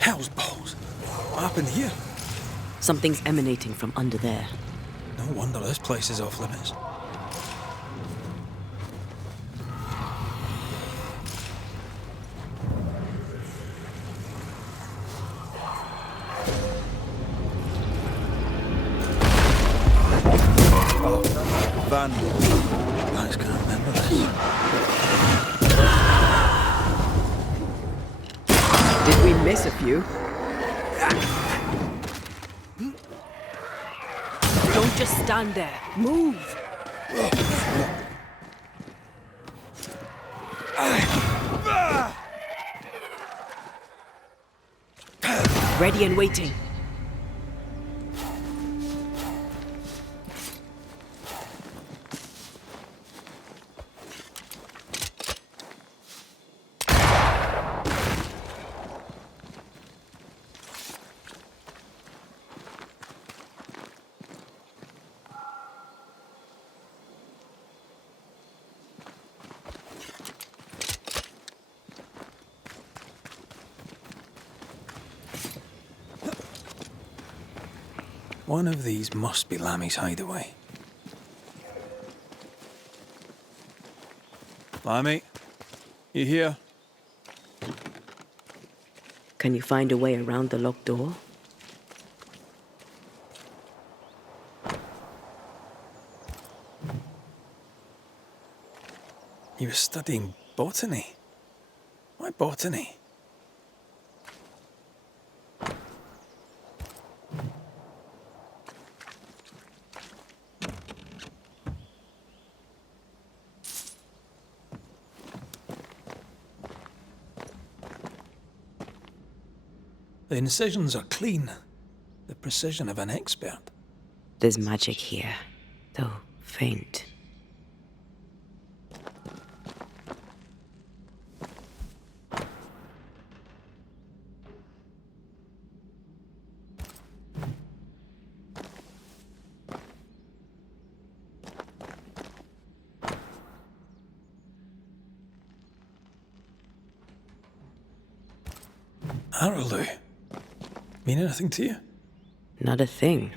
Hell's balls. What happened here? Something's emanating from under there. No wonder this place is off limits. Oh, Van. I just can't remember this. Did we miss a few? Don't just stand there. Move! Ready and waiting. One of these must be Lammy's hideaway. Lammy, you here? Can you find a way around the locked door? You were studying botany. Why botany? The incisions are clean. The precision of an expert. There's magic here, though faint. Arrowloo. Mean anything to you? Not a thing.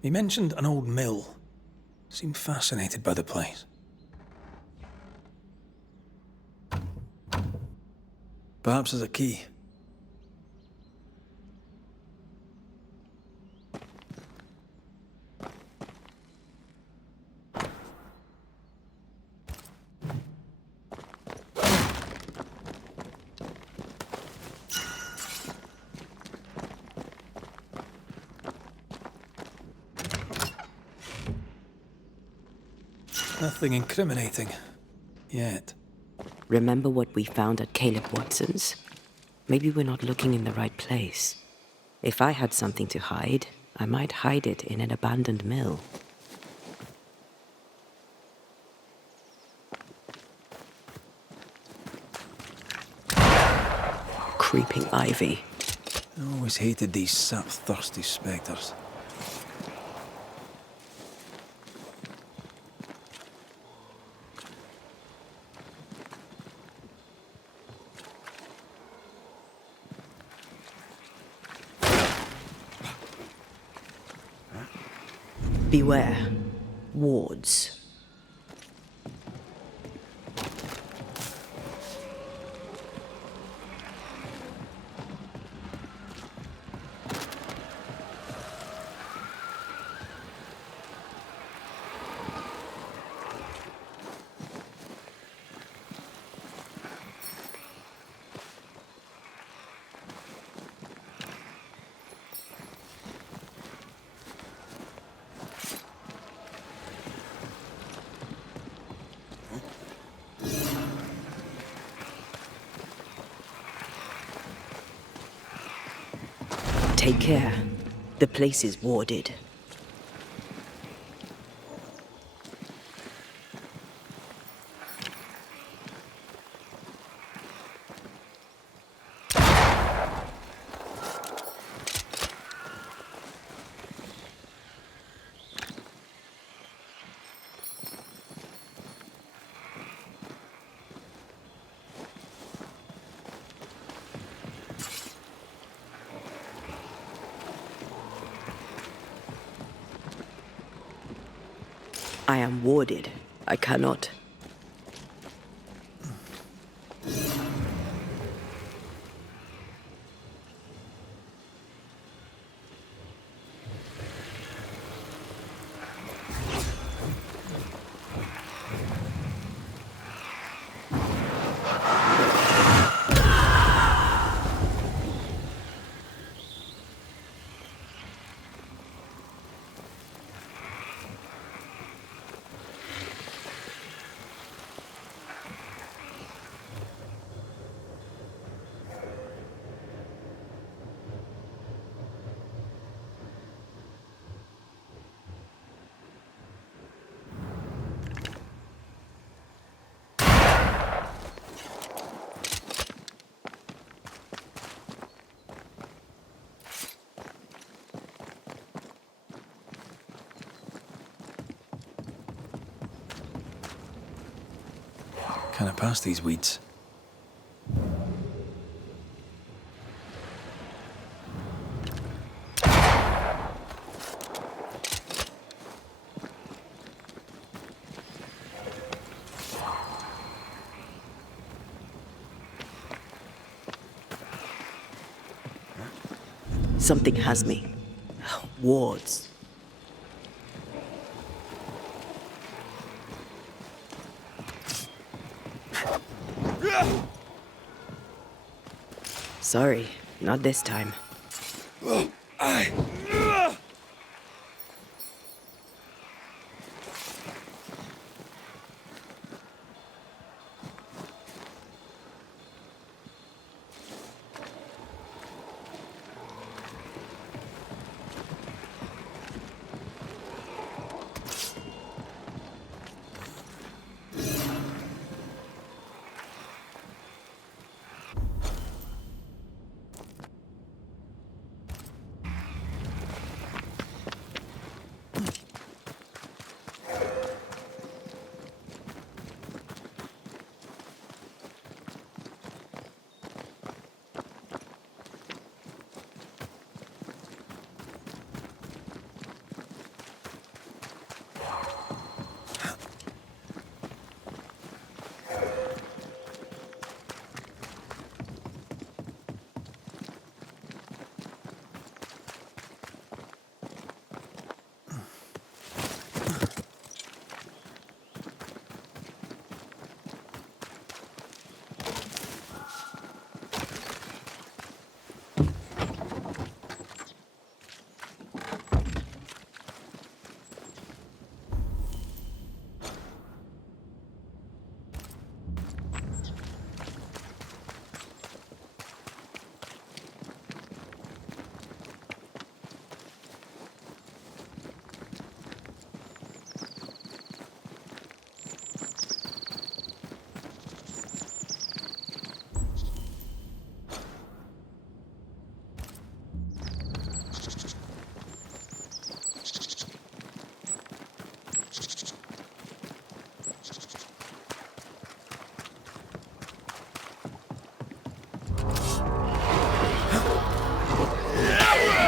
He mentioned an old mill. Seemed fascinated by the place. Perhaps there's a key. Nothing incriminating. Yet. Remember what we found at Caleb Watson's? Maybe we're not looking in the right place. If I had something to hide, I might hide it in an abandoned mill. Creeping ivy. I always hated these sap-thirsty spectres. Beware. Wards. Take care. The place is warded. I am warded. I cannot. Can I pass these weeds? Something has me. Wards. Sorry, not this time.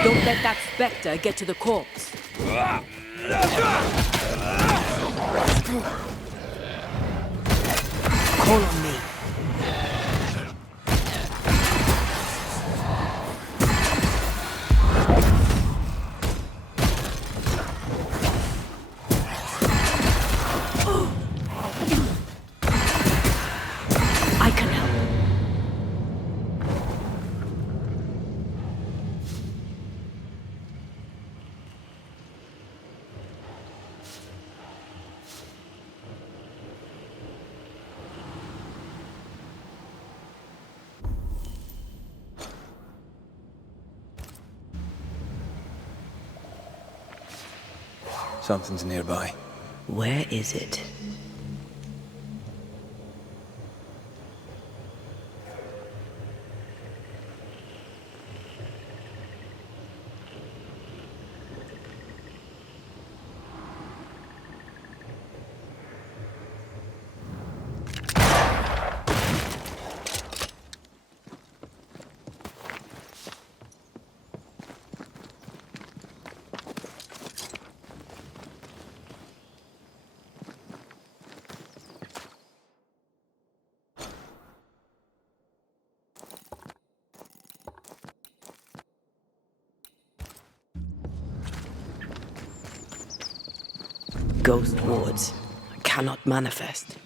Don't let that spectre get to the corpse. Call on me. I can help. Something's nearby. Where is it? Ghost wards. I cannot manifest.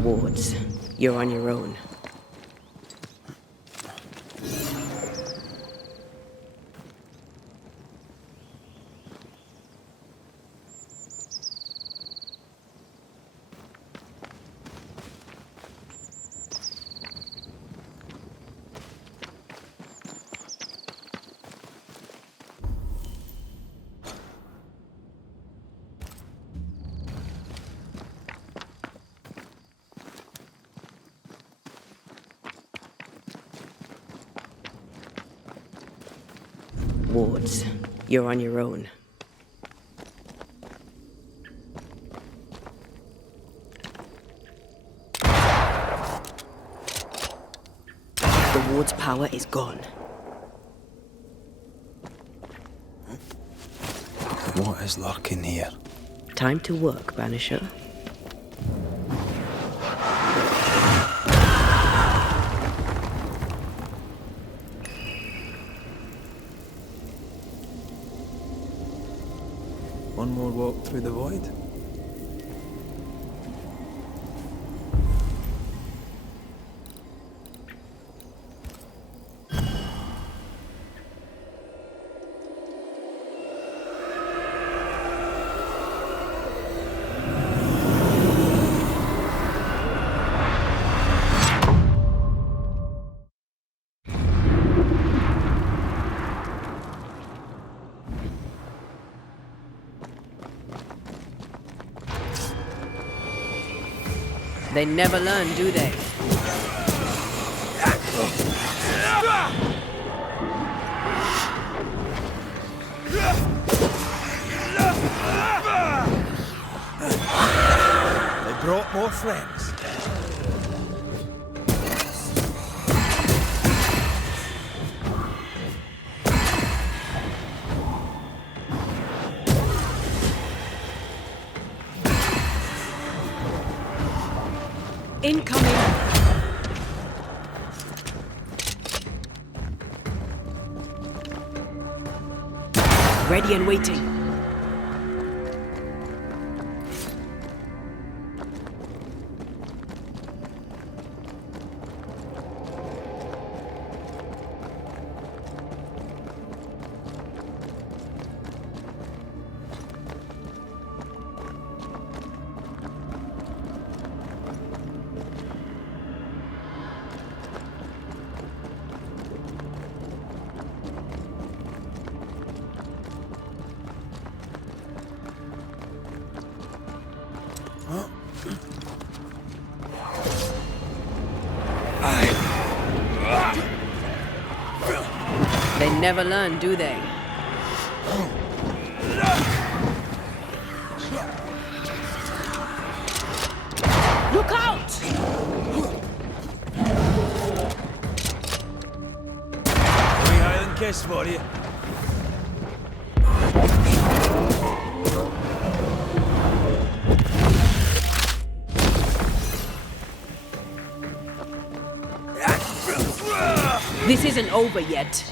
Wards, you're on your own. Wards, you're on your own. The ward's power is gone. What is lurking here? Time to work, Banisher. One more walk through the void? They never learn, do they? They brought more friends. Incoming! Ready and waiting. They never learn, do they? Look out! Free Highland kiss for you. This isn't over yet.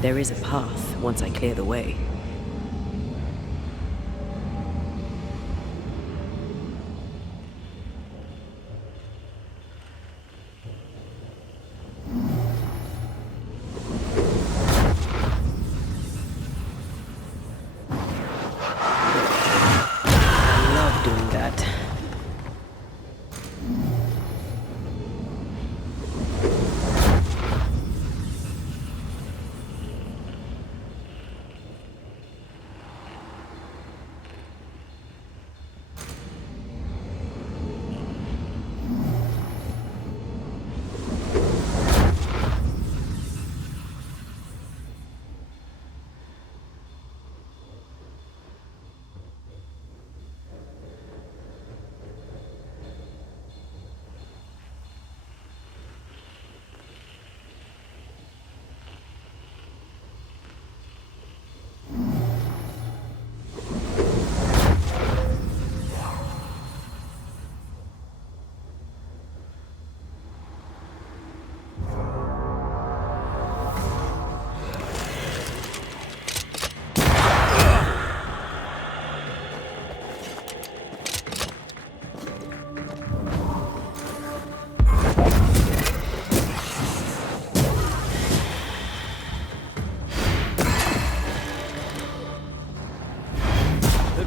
There is a path once I clear the way. I love doing that.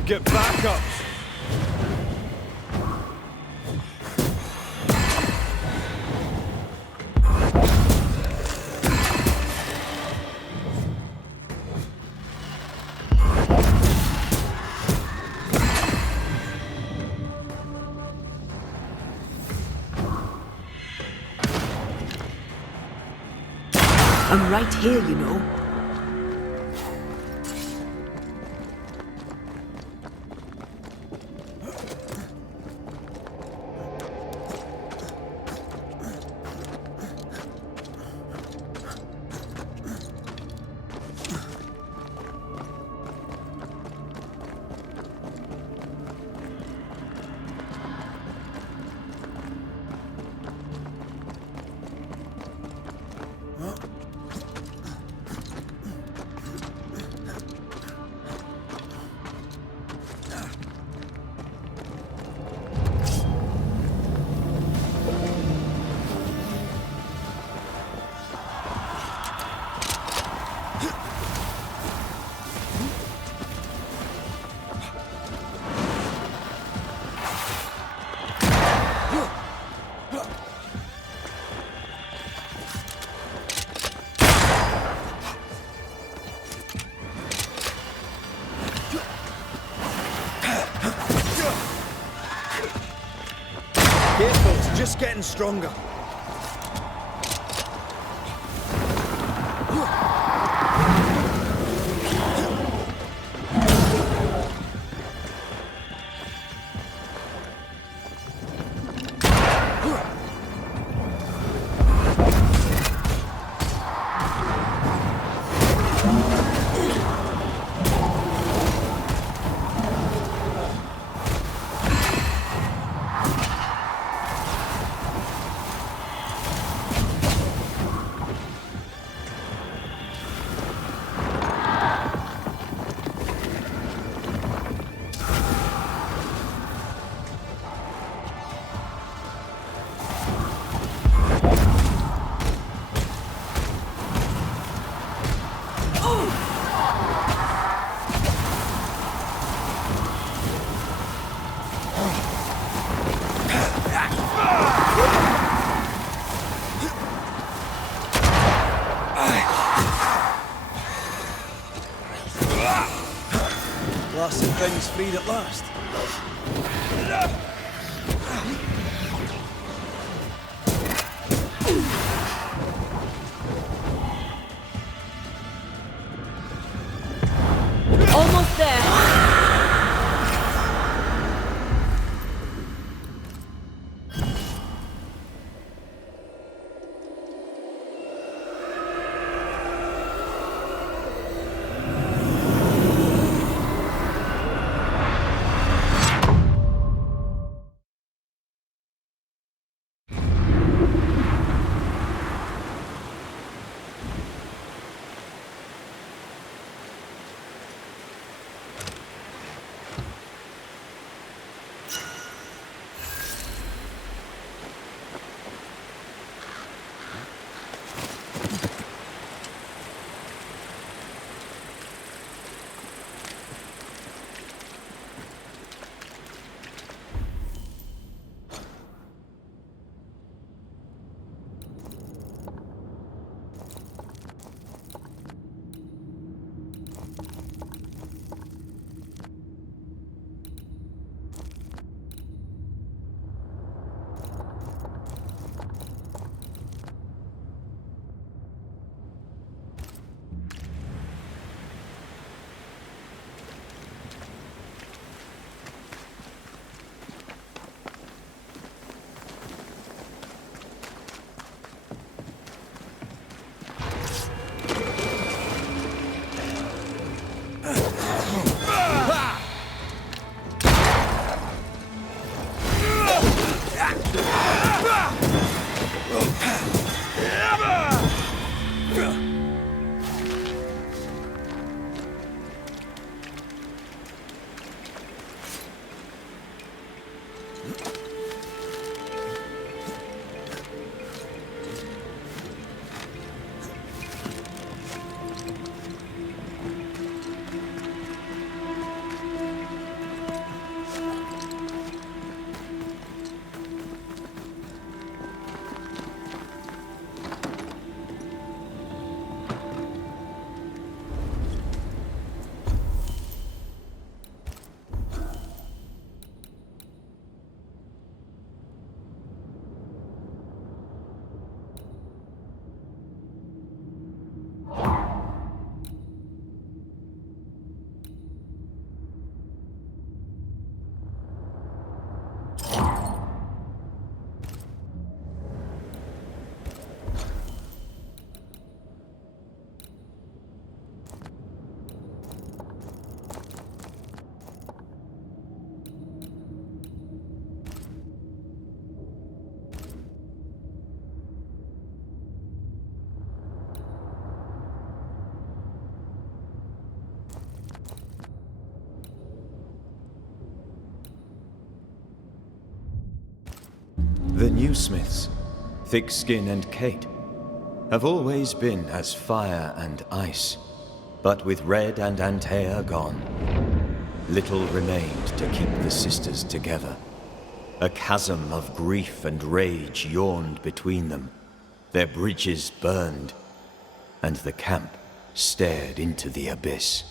Get back up! I'm right here, you know. Careful, it's just getting stronger. Blasted thing's freed at last. Almost there. new smiths, Thickskin and Kate, have always been as fire and ice. But with Red and Antea gone, little remained to keep the sisters together. A chasm of grief and rage yawned between them. Their bridges burned, and the camp stared into the abyss.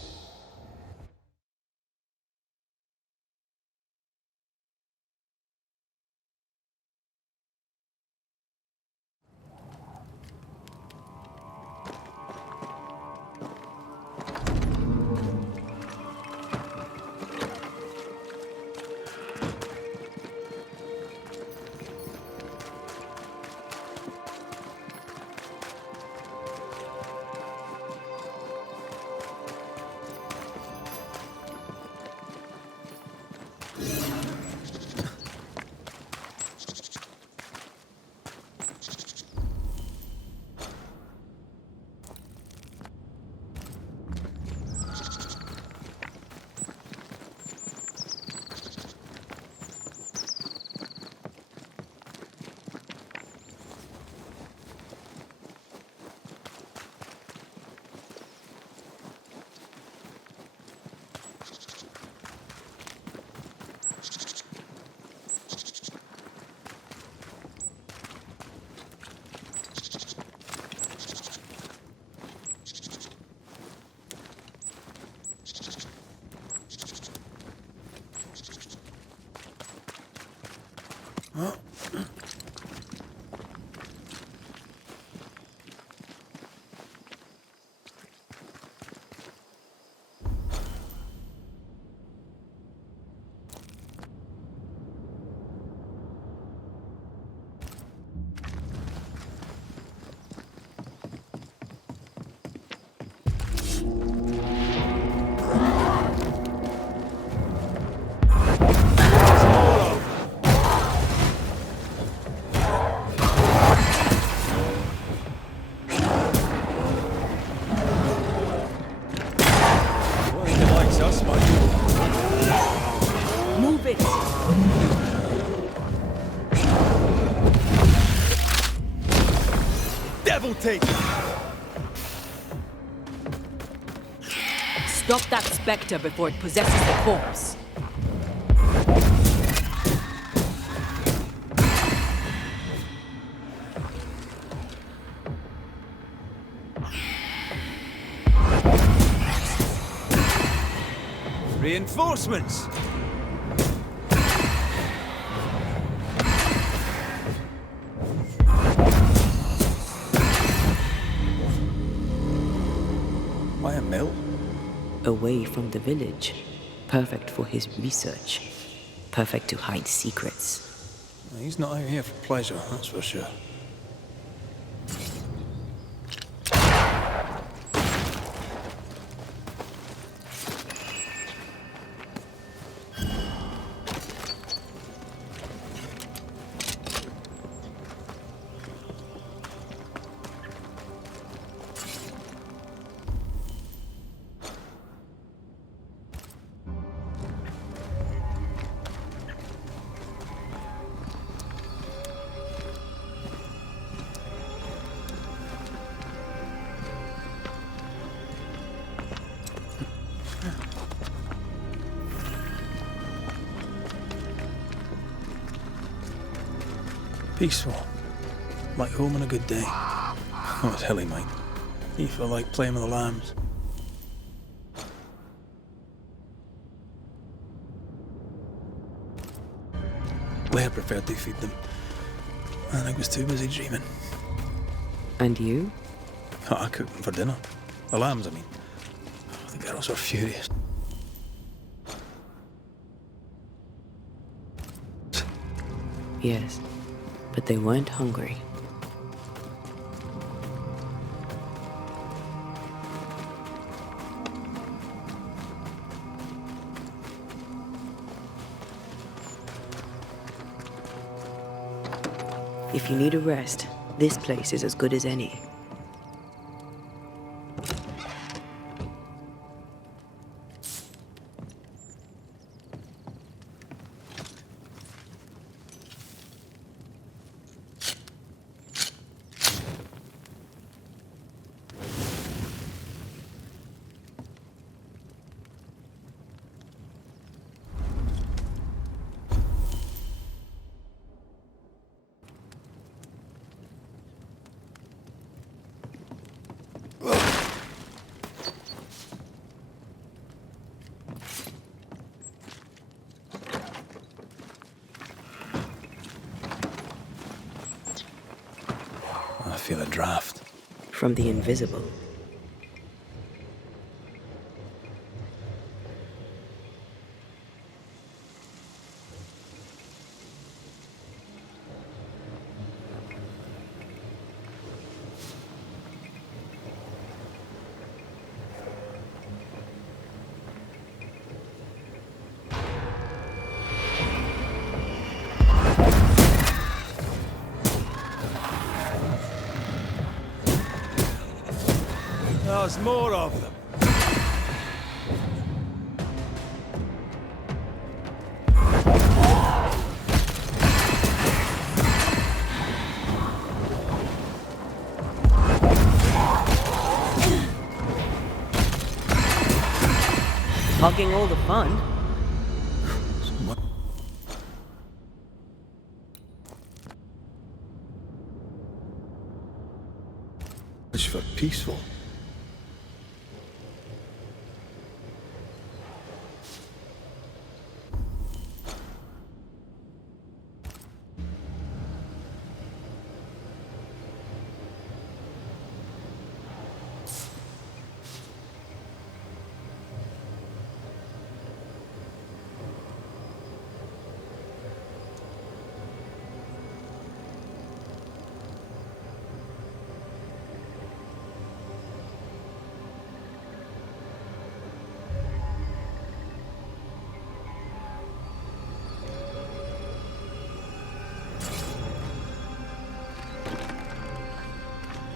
Take it. Stop that spectre before it possesses the corpse. Reinforcements! Why a mill? Away from the village. Perfect for his research. Perfect to hide secrets. He's not out here for pleasure, that's for sure. Peaceful. Like home on a good day. Oh, it's hilly, mate. You feel like playing with the lambs. Blair preferred to feed them. And I was too busy dreaming. And you? Oh, I cooked them for dinner. The lambs, I mean. Oh, the girls were furious. Yes, but they weren't hungry. If you need a rest, this place is as good as any. feel a draft. From the invisible. There's more of them. Hogging all the fun. What? Much for peaceful.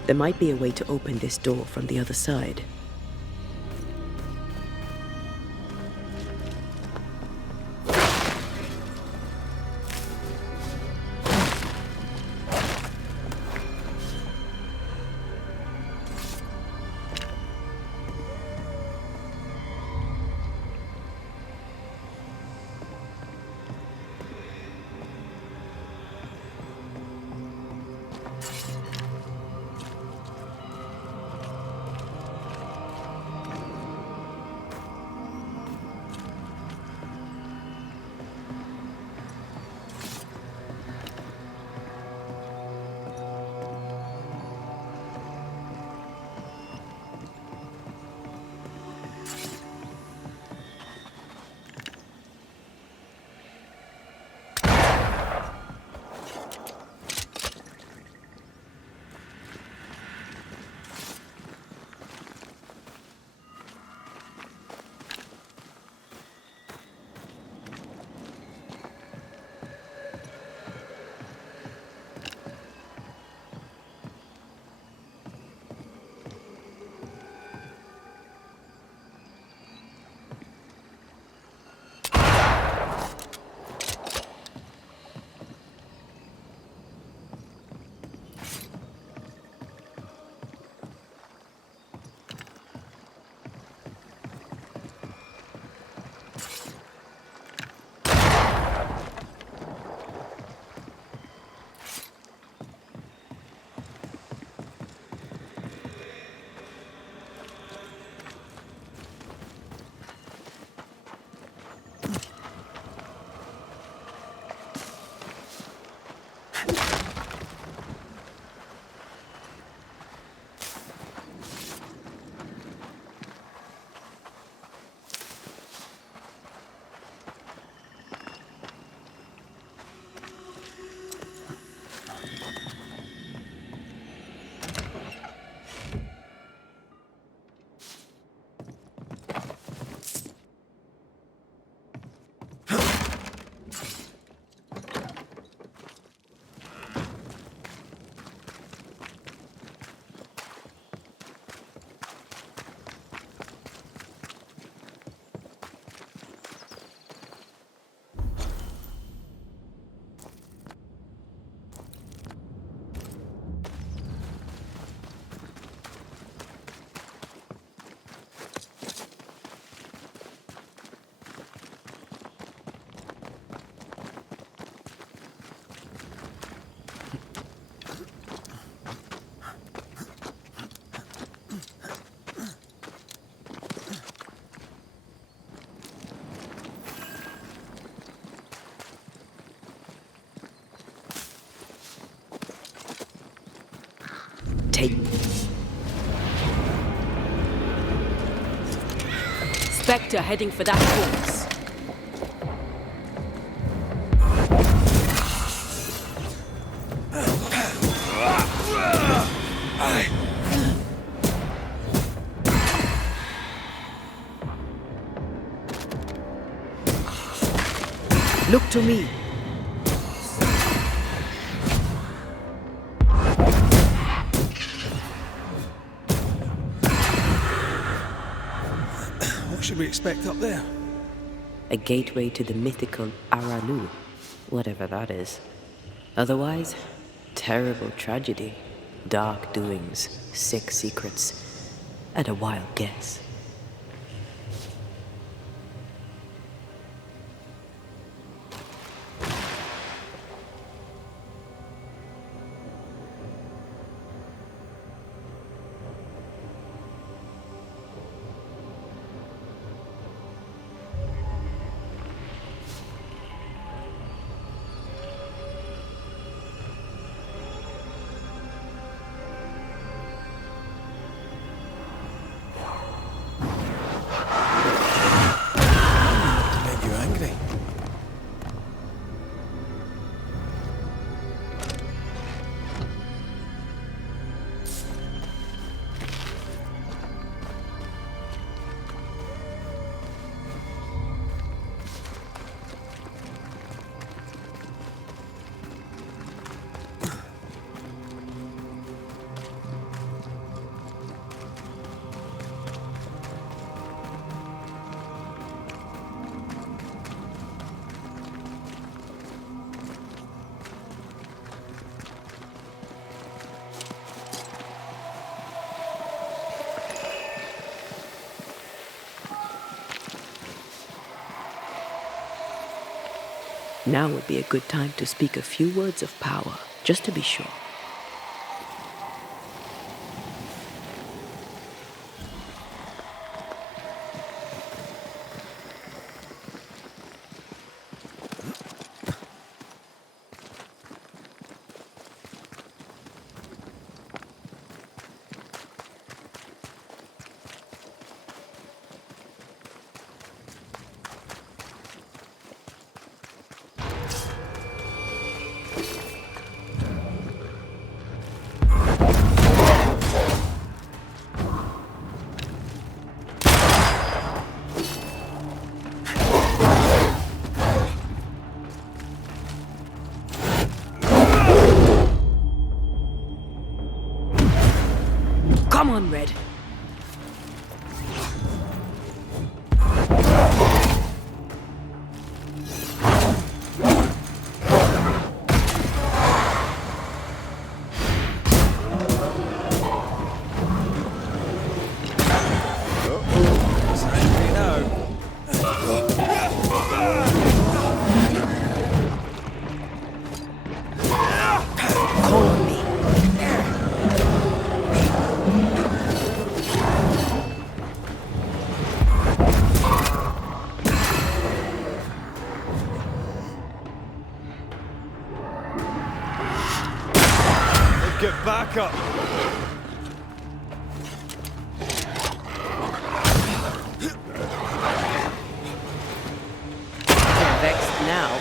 There might be a way to open this door from the other side. Take... Spectre heading for that corpse. Look to me. What should we expect up there? A gateway to the mythical Aralu, whatever that is. Otherwise, terrible tragedy, dark doings, sick secrets, and a wild guess. Now would be a good time to speak a few words of power, just to be sure. Come on, Red. Get back up! They're vexed now.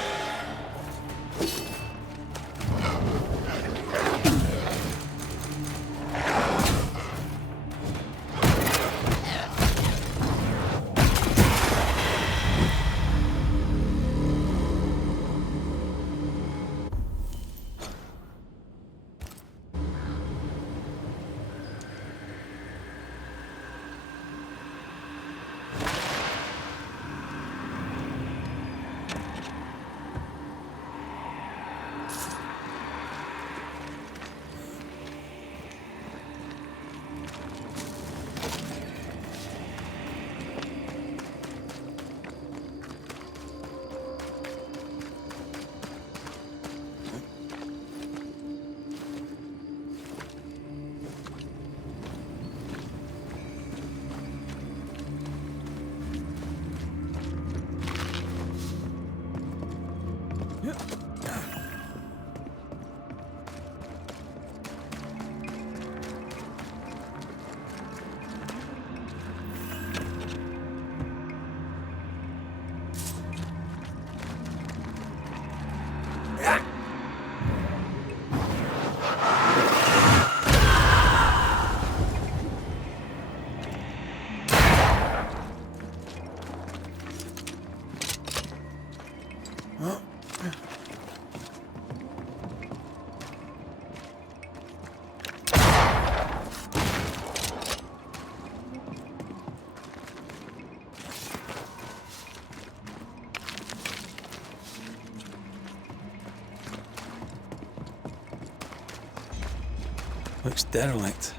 Looks derelict.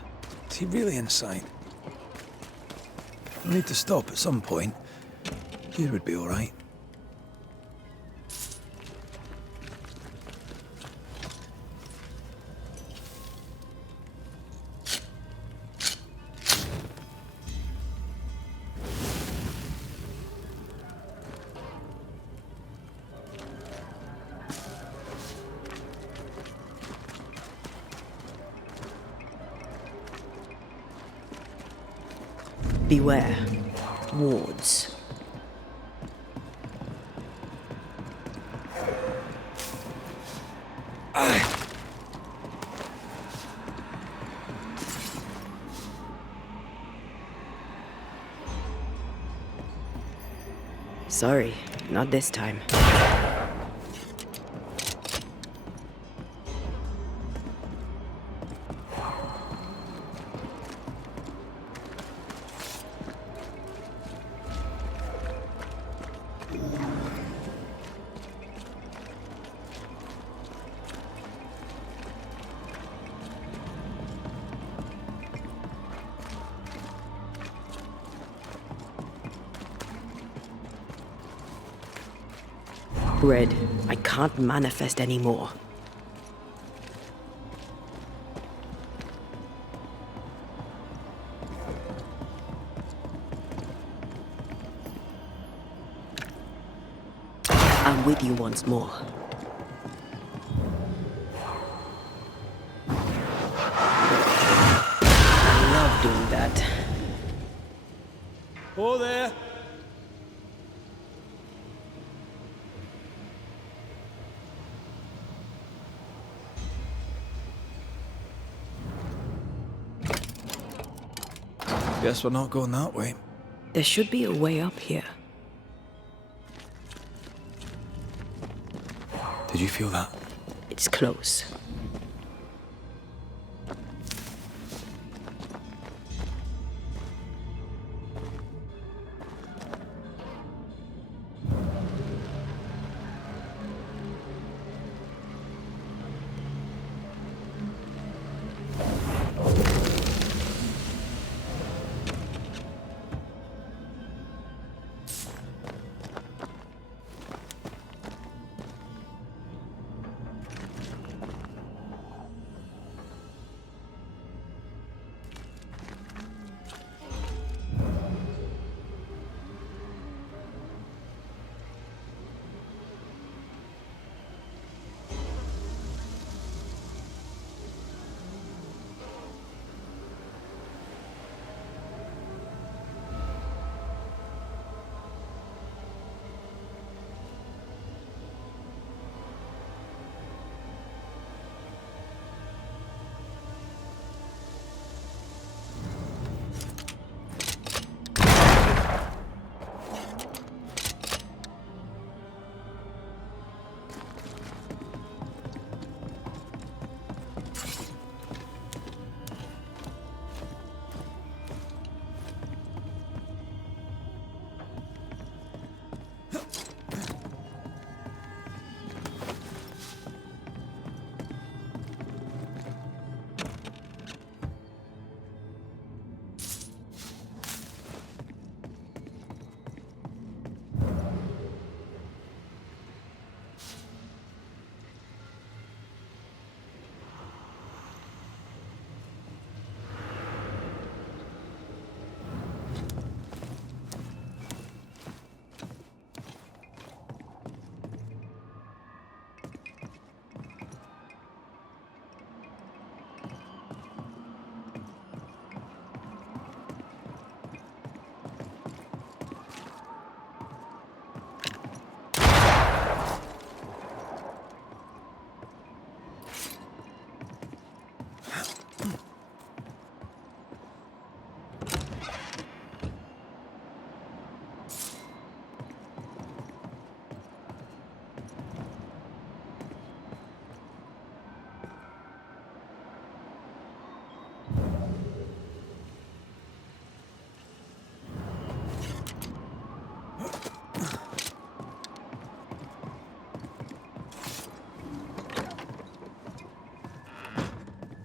Is he really inside? I need to stop at some point. Here would be all right. Beware. Wards. Sorry, not this time. Red, I can't manifest anymore. I'm with you once more. I love doing that. Oh, there. Guess we're not going that way. There should be a way up here. Did you feel that? It's close.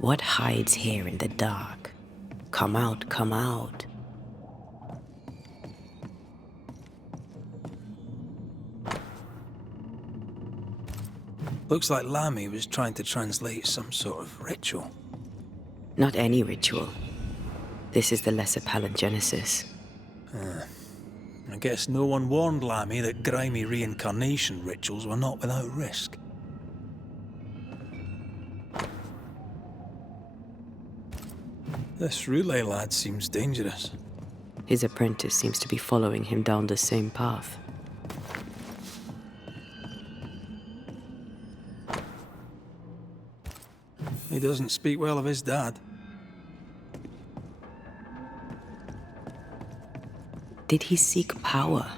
What hides here in the dark? Come out, come out. Looks like Lammy was trying to translate some sort of ritual. Not any ritual. This is the lesser palingenesis. I guess no one warned Lammy that grimy reincarnation rituals were not without risk. This relay lad seems dangerous. His apprentice seems to be following him down the same path. He doesn't speak well of his dad. Did he seek power?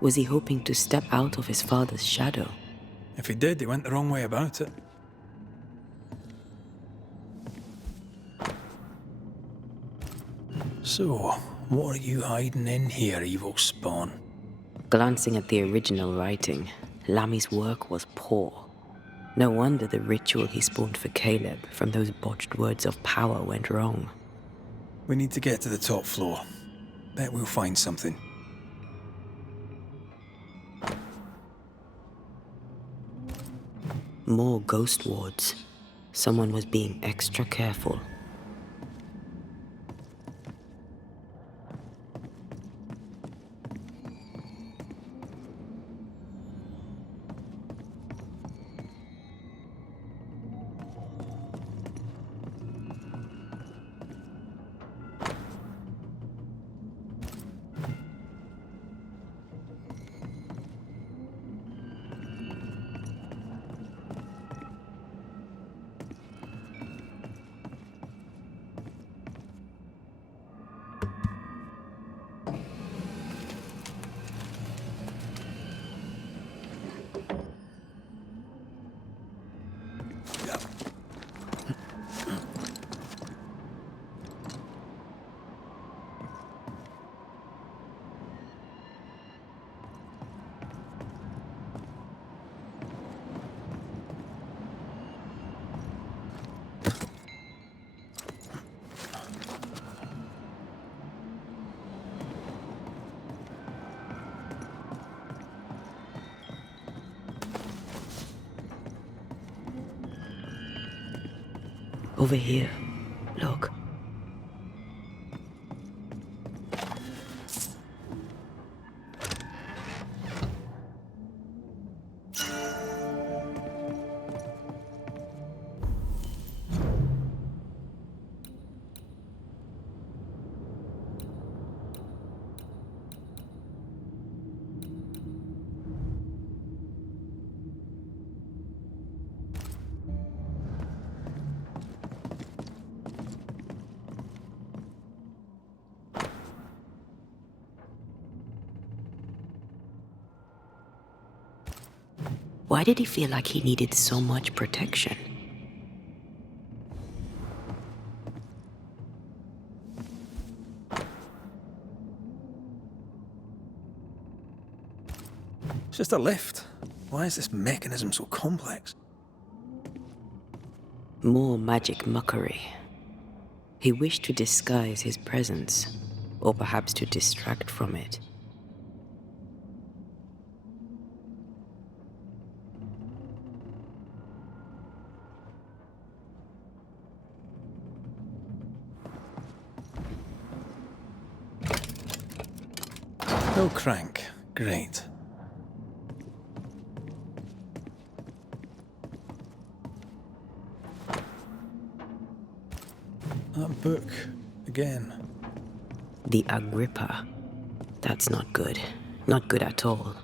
Was he hoping to step out of his father's shadow? If he did, he went the wrong way about it. So, what are you hiding in here, evil spawn? Glancing at the original writing, Lammy's work was poor. No wonder the ritual he spawned for Caleb from those botched words of power went wrong. We need to get to the top floor. Bet we'll find something. More ghost wards. Someone was being extra careful. Over here. Look. Why did he feel like he needed so much protection? It's just a lift. Why is this mechanism so complex? More magic muckery. He wished to disguise his presence, or perhaps to distract from it. No crank. Great. That book. Again. The Agrippa. That's not good. Not good at all.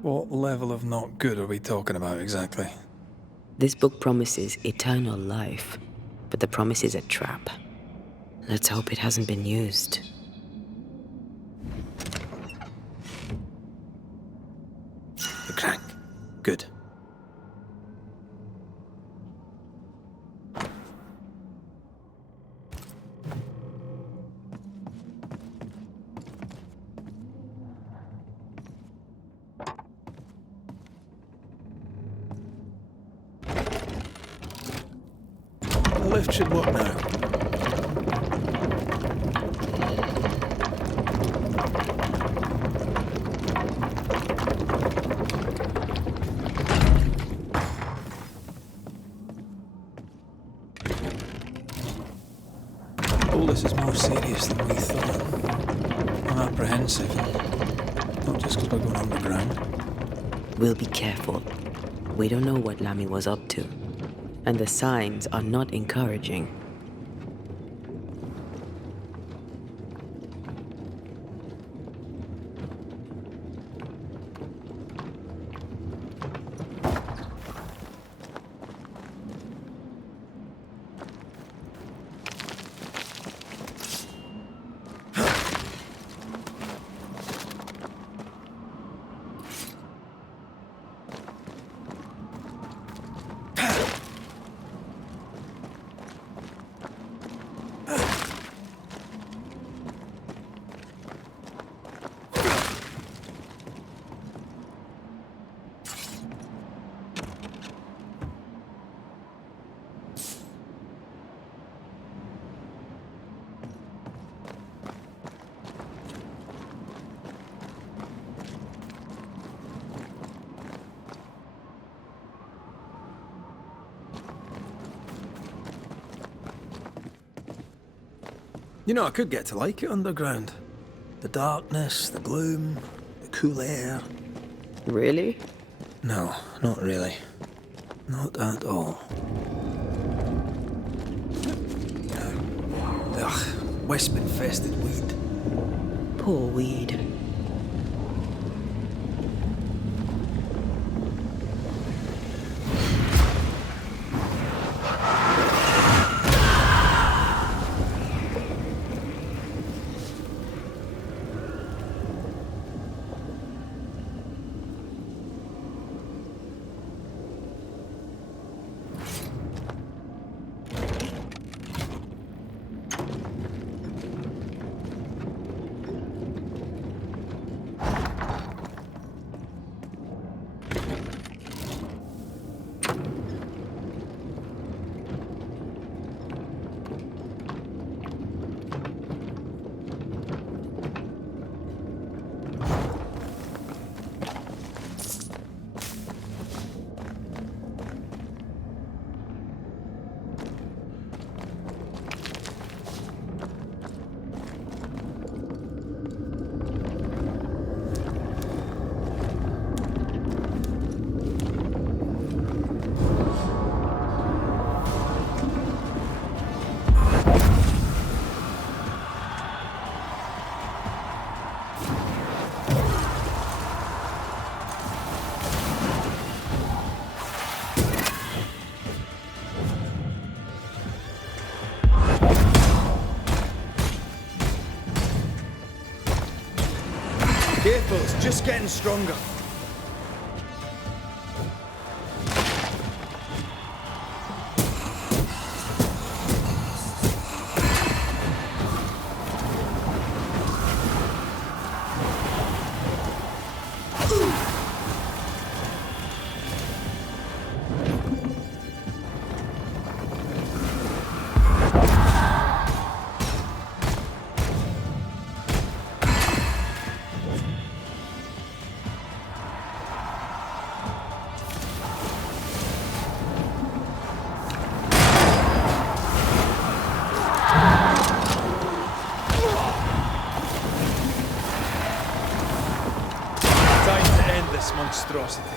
What level of not good are we talking about exactly? This book promises eternal life, but the promise is a trap. Let's hope it hasn't been used. The crank. Good. lift should work now. All this is more serious than we thought. I'm apprehensive, not just because we're going underground. We'll be careful. We don't know what Lammy was up to, and the signs are not encouraging. You know, I could get to like it underground. The darkness, the gloom, the cool air. Really? No, not really. Not at all. Ugh, wisp-infested weed. Poor weed. Careful, it's just getting stronger. Monstrosity.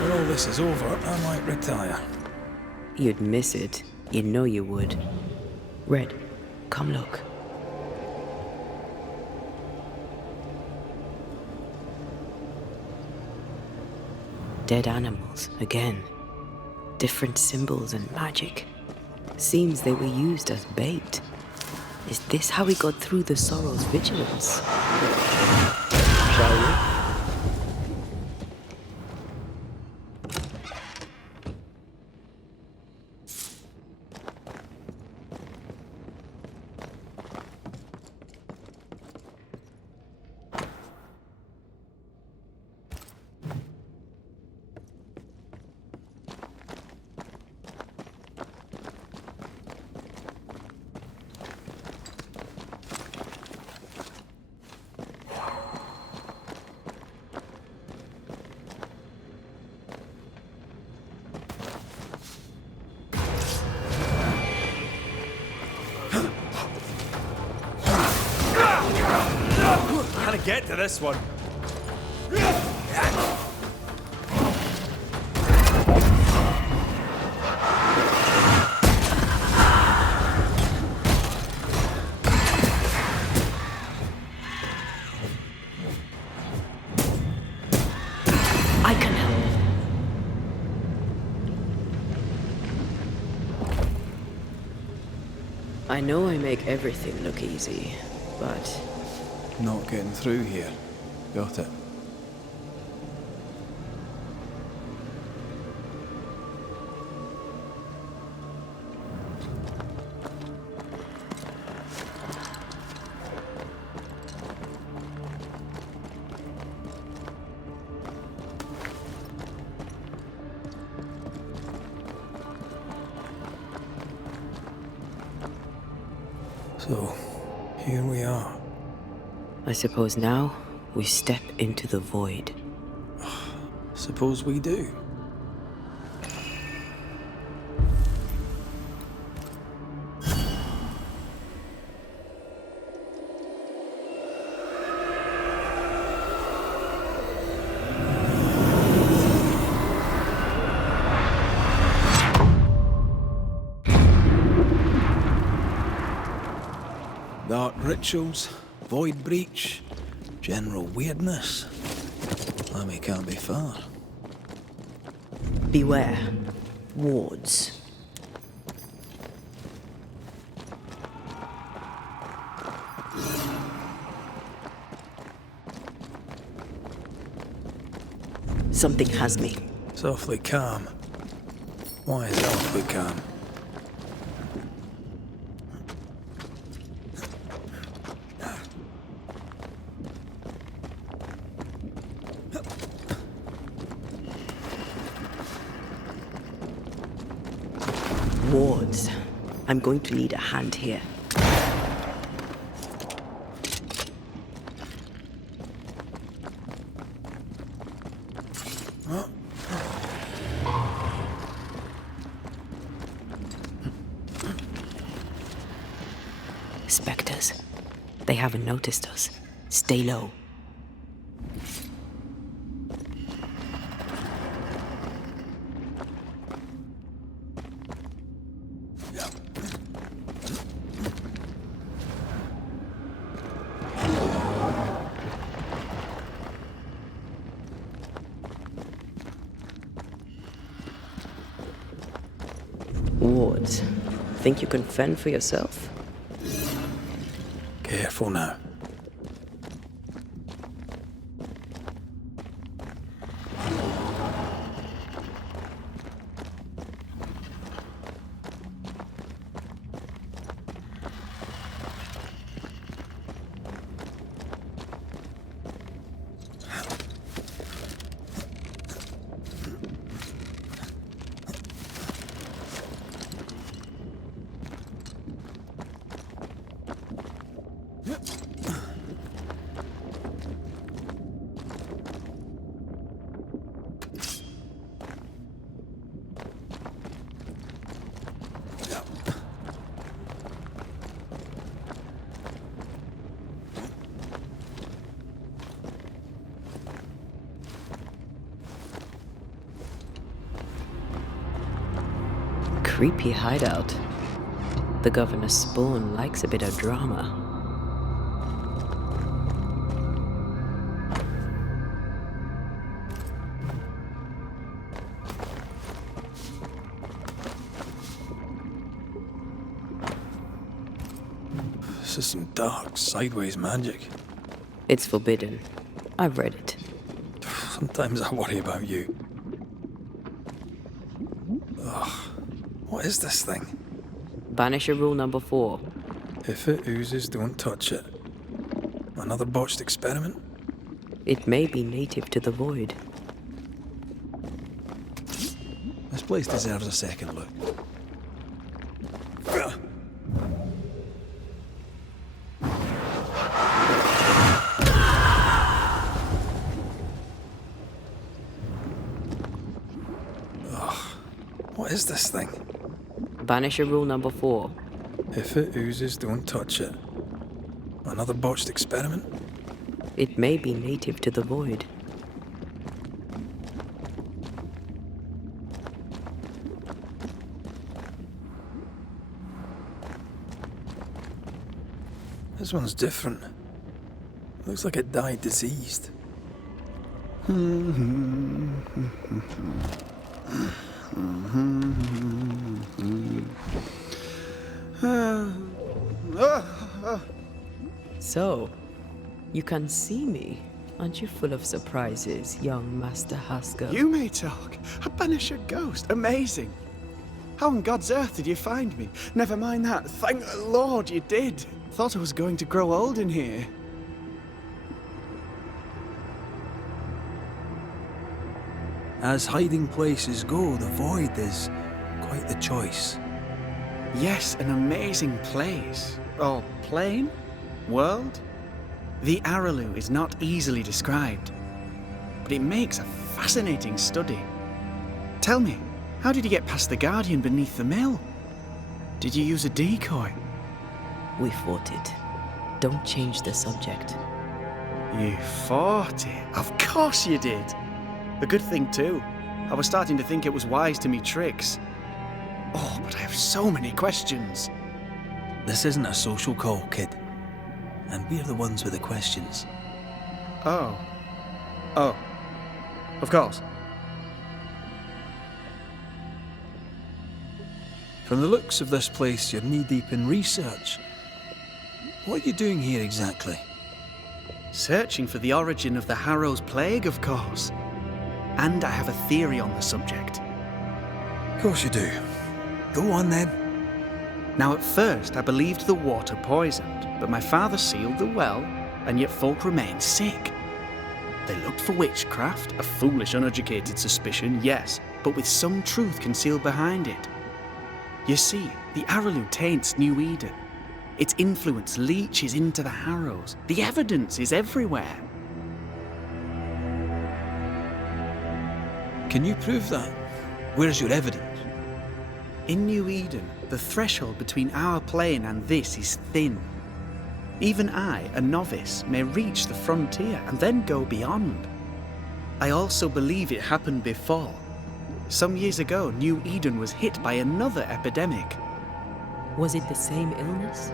When all this is over, I might retire. You'd miss it. You know you would. Red, come look. Dead animals, again. Different symbols and magic. Seems they were used as bait. Is this how we got through the Sorrow's vigilance? Shall we? I get to this one? I can help. I know I make everything look easy, but Not getting through here. Got it. So, here we are. I suppose now we step into the void. Suppose we do. Dark rituals, void breach, general weirdness. Lemmy can't be far. Beware. Wards. Something has me. Softly calm. Why is awfully calm? Wards. I'm going to need a hand here. Spectres. They haven't noticed us. Stay low. Wards. Think you can fend for yourself? Careful now. Creepy hideout. The governor's spawn likes a bit of drama. This is some dark, sideways magic. It's forbidden. I've read it. Sometimes I worry about you. Ugh. What is this thing? Banisher rule number 4. If it oozes, don't touch it. Another botched experiment? It may be native to the void. This place deserves a second look. What is this thing? Banisher rule number 4. If it oozes, don't touch it. Another botched experiment? It may be native to the void. This one's different. Looks like it died diseased. So, you can see me. Aren't you full of surprises, young Master Haskell? You may talk. A Banisher ghost. Amazing. How on God's earth did you find me? Never mind that. Thank the Lord you did. Thought I was going to grow old in here. As hiding places go, the void is quite the choice. Yes, an amazing place. Or plane? World? The Araloo is not easily described, but it makes a fascinating study. Tell me, how did you get past the Guardian beneath the mill? Did you use a decoy? We fought it. Don't change the subject. You fought it? Of course you did. A good thing too. I was starting to think it was wise to me tricks. Oh, but I have so many questions. This isn't a social call, kid. And we're the ones with the questions. Oh. Oh. Of course. From the looks of this place, you're knee-deep in research. What are you doing here exactly? Searching for the origin of the Harrow's plague, of course. And I have a theory on the subject. Of course you do. Go on then. Now at first I believed the water poisoned, but my father sealed the well, and yet folk remained sick. They looked for witchcraft, a foolish uneducated suspicion, yes, but with some truth concealed behind it. You see, the Araloo taints New-Eden. Its influence leaches into the Harrows. The evidence is everywhere. Can you prove that? Where's your evidence? In New-Eden, the threshold between our plane and this is thin. Even I, a novice, may reach the frontier and then go beyond. I also believe it happened before. Some years ago, New-Eden was hit by another epidemic. Was it the same illness?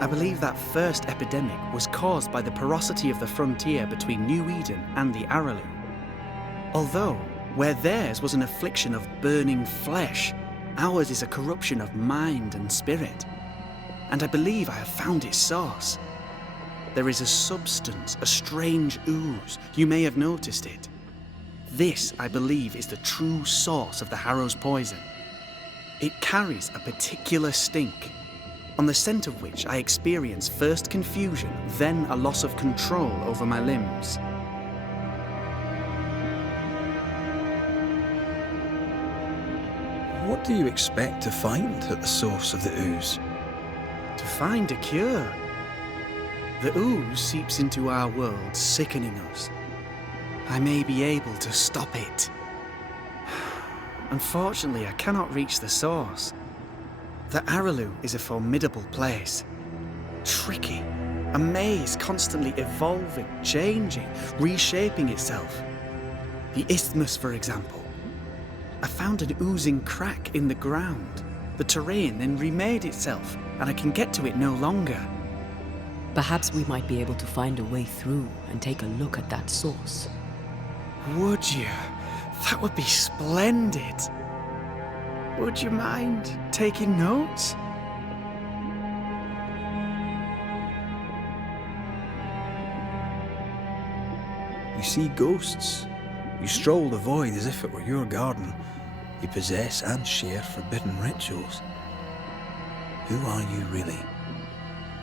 I believe that first epidemic was caused by the porosity of the frontier between New-Eden and the Araloo. Although, where theirs was an affliction of burning flesh, ours is a corruption of mind and spirit. And I believe I have found its source. There is a substance, a strange ooze. You may have noticed it. This, I believe, is the true source of the Harrow's poison. It carries a particular stink, on the scent of which I experience first confusion, then a loss of control over my limbs. What do you expect to find at the source of the ooze? To find a cure. The ooze seeps into our world, sickening us. I may be able to stop it. Unfortunately, I cannot reach the source. The Araloo is a formidable place. Tricky. A maze constantly evolving, changing, reshaping itself. The isthmus, for example. I found an oozing crack in the ground. The terrain then remade itself, and I can get to it no longer. Perhaps we might be able to find a way through and take a look at that source. Would you? That would be splendid. Would you mind taking notes? You see ghosts. You stroll the void as if it were your garden. You possess and share forbidden rituals. Who are you really?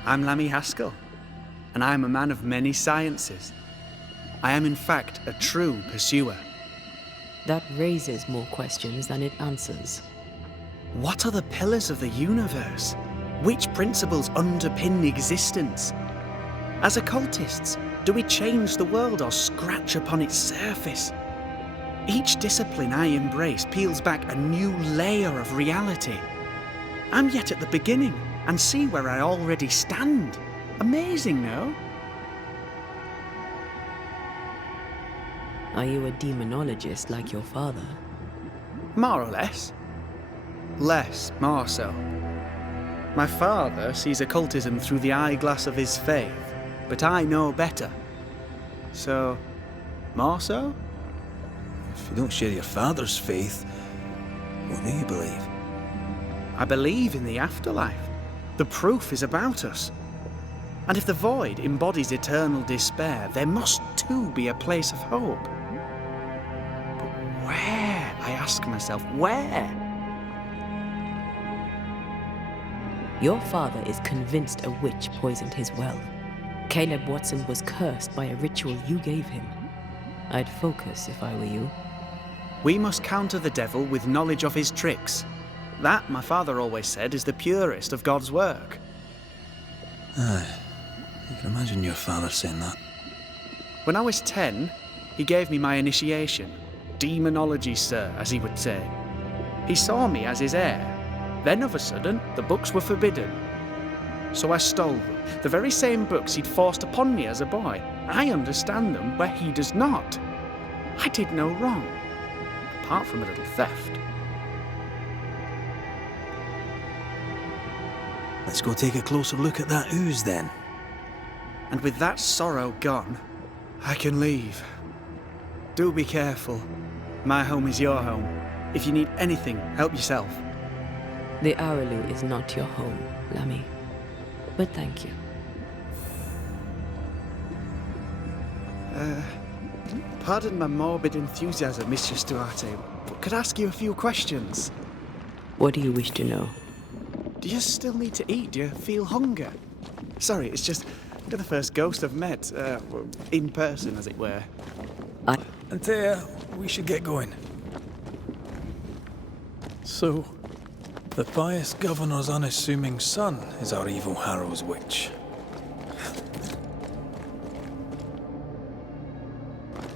I'm Lammy Haskell, and I am a man of many sciences. I am in fact a true pursuer. That raises more questions than it answers. What are the pillars of the universe? Which principles underpin existence? As occultists, do we change the world or scratch upon its surface? Each discipline I embrace peels back a new layer of reality. I'm yet at the beginning and see where I already stand. Amazing, no? Are you a demonologist like your father? More or less. Less, more so. My father sees occultism through the eyeglass of his faith, but I know better. So, more so? If you don't share your father's faith, what do you believe? I believe in the afterlife. The proof is about us. And if the void embodies eternal despair, there must too be a place of hope. But where, I ask myself, where? Your father is convinced a witch poisoned his well. Caleb Watson was cursed by a ritual you gave him. I'd focus if I were you. We must counter the devil with knowledge of his tricks. That, my father always said, is the purest of God's work. Aye. You can imagine your father saying that. When I was 10, he gave me my initiation. Demonology, sir, as he would say. He saw me as his heir. Then, of a sudden, the books were forbidden. So I stole them, the very same books he'd forced upon me as a boy. I understand them where he does not. I did no wrong, apart from a little theft. Let's go take a closer look at that ooze then. And with that sorrow gone, I can leave. Do be careful. My home is your home. If you need anything, help yourself. The Araloo is not your home, Lammy. But thank you. Pardon my morbid enthusiasm, Mistress Duarte, but could I ask you a few questions? What do you wish to know? Do you still need to eat? Do you feel hunger? Sorry, it's just you're the first ghost I've met, in person, as it were. Antea, we should get going. So, the pious governor's unassuming son is our evil Harrow's witch.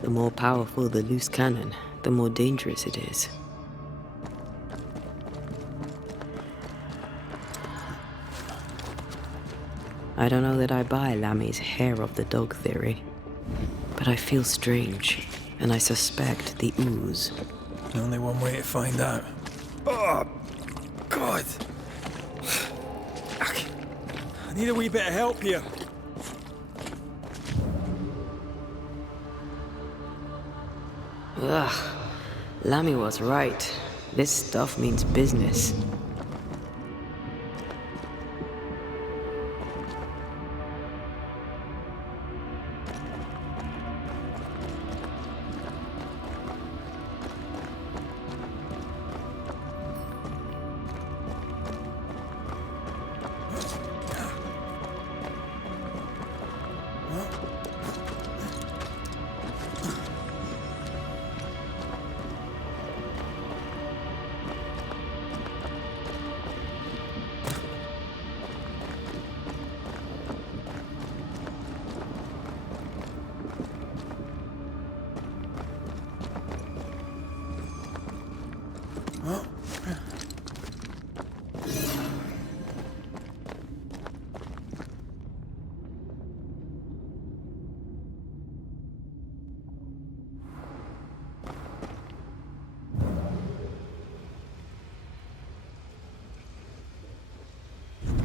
The more powerful the loose cannon, the more dangerous it is. I don't know that I buy Lammy's hair of the dog theory, but I feel strange, and I suspect the ooze. Only one way to find out. Oh, God. I need a wee bit of help here. Ugh, Lammy was right. This stuff means business.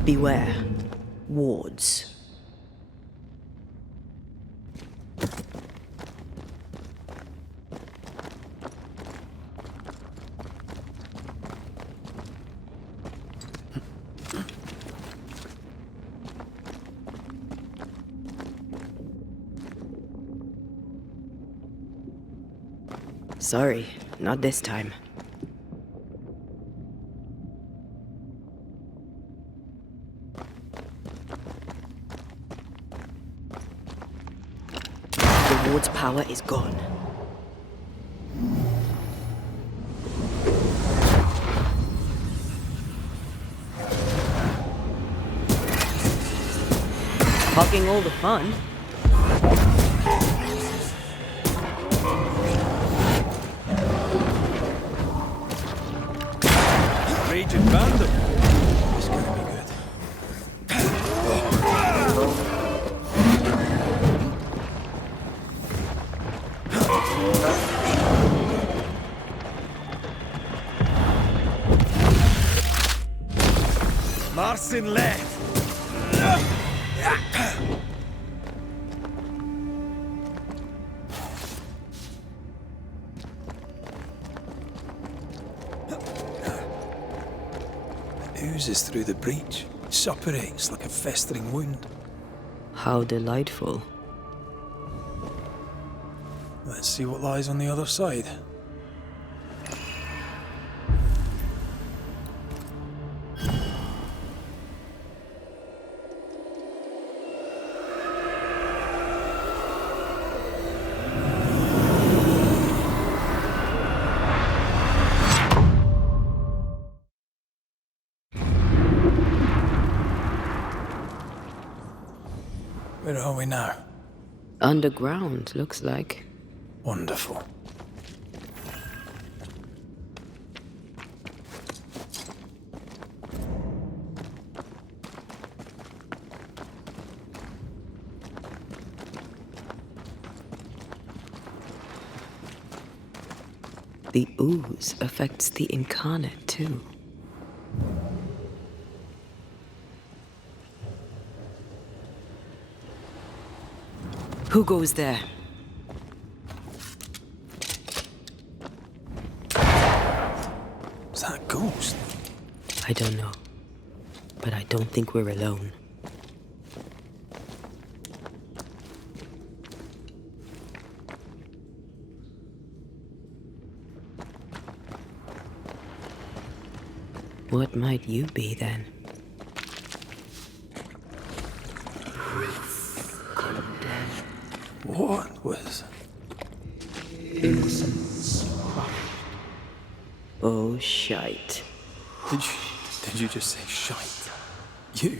Beware. Wards. Sorry, not this time. The ward's power is gone. Hogging all the fun. Raging Vandal. It's gonna be good. Marcin led. Oozes through the breach, suppurates like a festering wound. How delightful. Let's see what lies on the other side. Where are we now? Underground, looks like. Wonderful. The ooze affects the incarnate too. Who goes there? Is that a ghost? I don't know. But I don't think we're alone. What might you be then? What was... Oh, shite. Did you just say shite? You?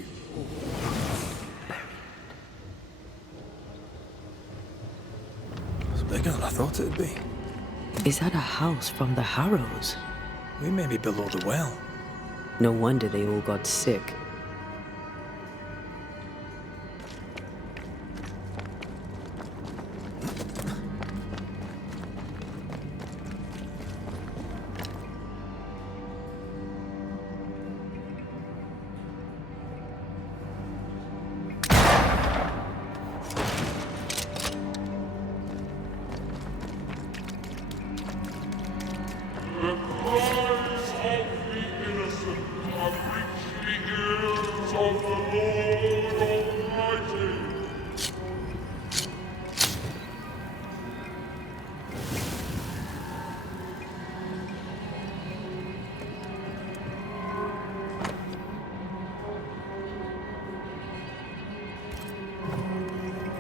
It's bigger than I thought it'd be. Is that a house from the Harrows? We may be below the well. No wonder they all got sick.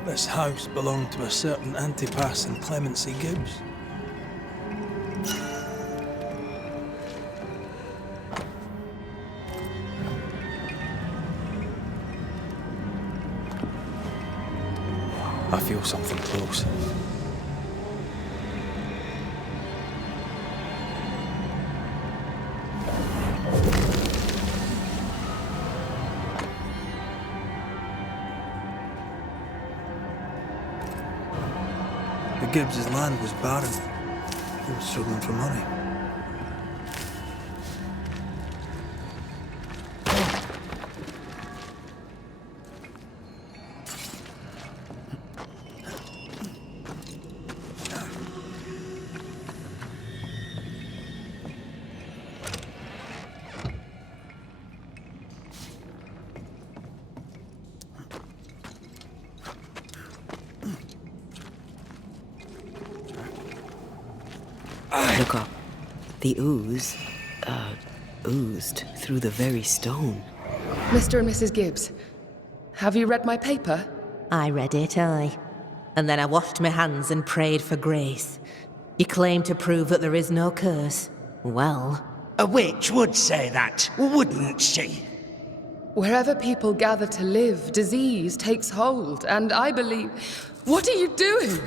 This house belonged to a certain Antipas and Clemency Gibbs. I feel something close. The Gibbs' land was barren. They were struggling for money. Look up. The ooze, oozed through the very stone. Mr. and Mrs. Gibbs, have you read my paper? I read it, aye. And then I washed my hands and prayed for grace. You claim to prove that there is no curse. Well, A witch would say that, wouldn't she? Wherever people gather to live, disease takes hold, and I believe... What are you doing?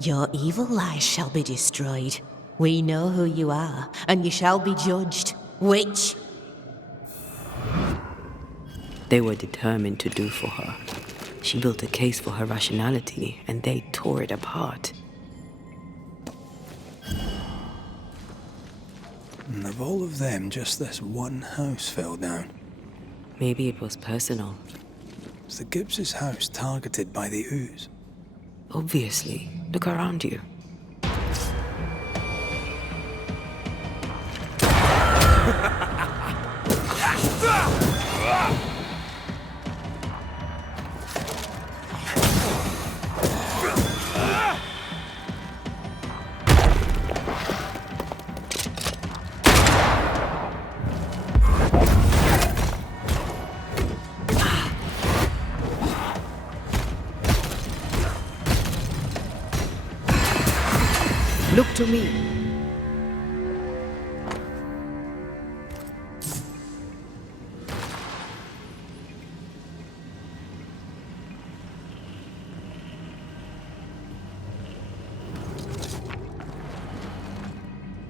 your evil lies shall be destroyed. We know who you are, and you shall be judged. Witch! They were determined to do for her. She built a case for her rationality, and they tore it apart. And of all of them, just this one house fell down. Maybe it was personal. Was the Gibbs' house targeted by the ooze? Obviously. Look around you. Look to me.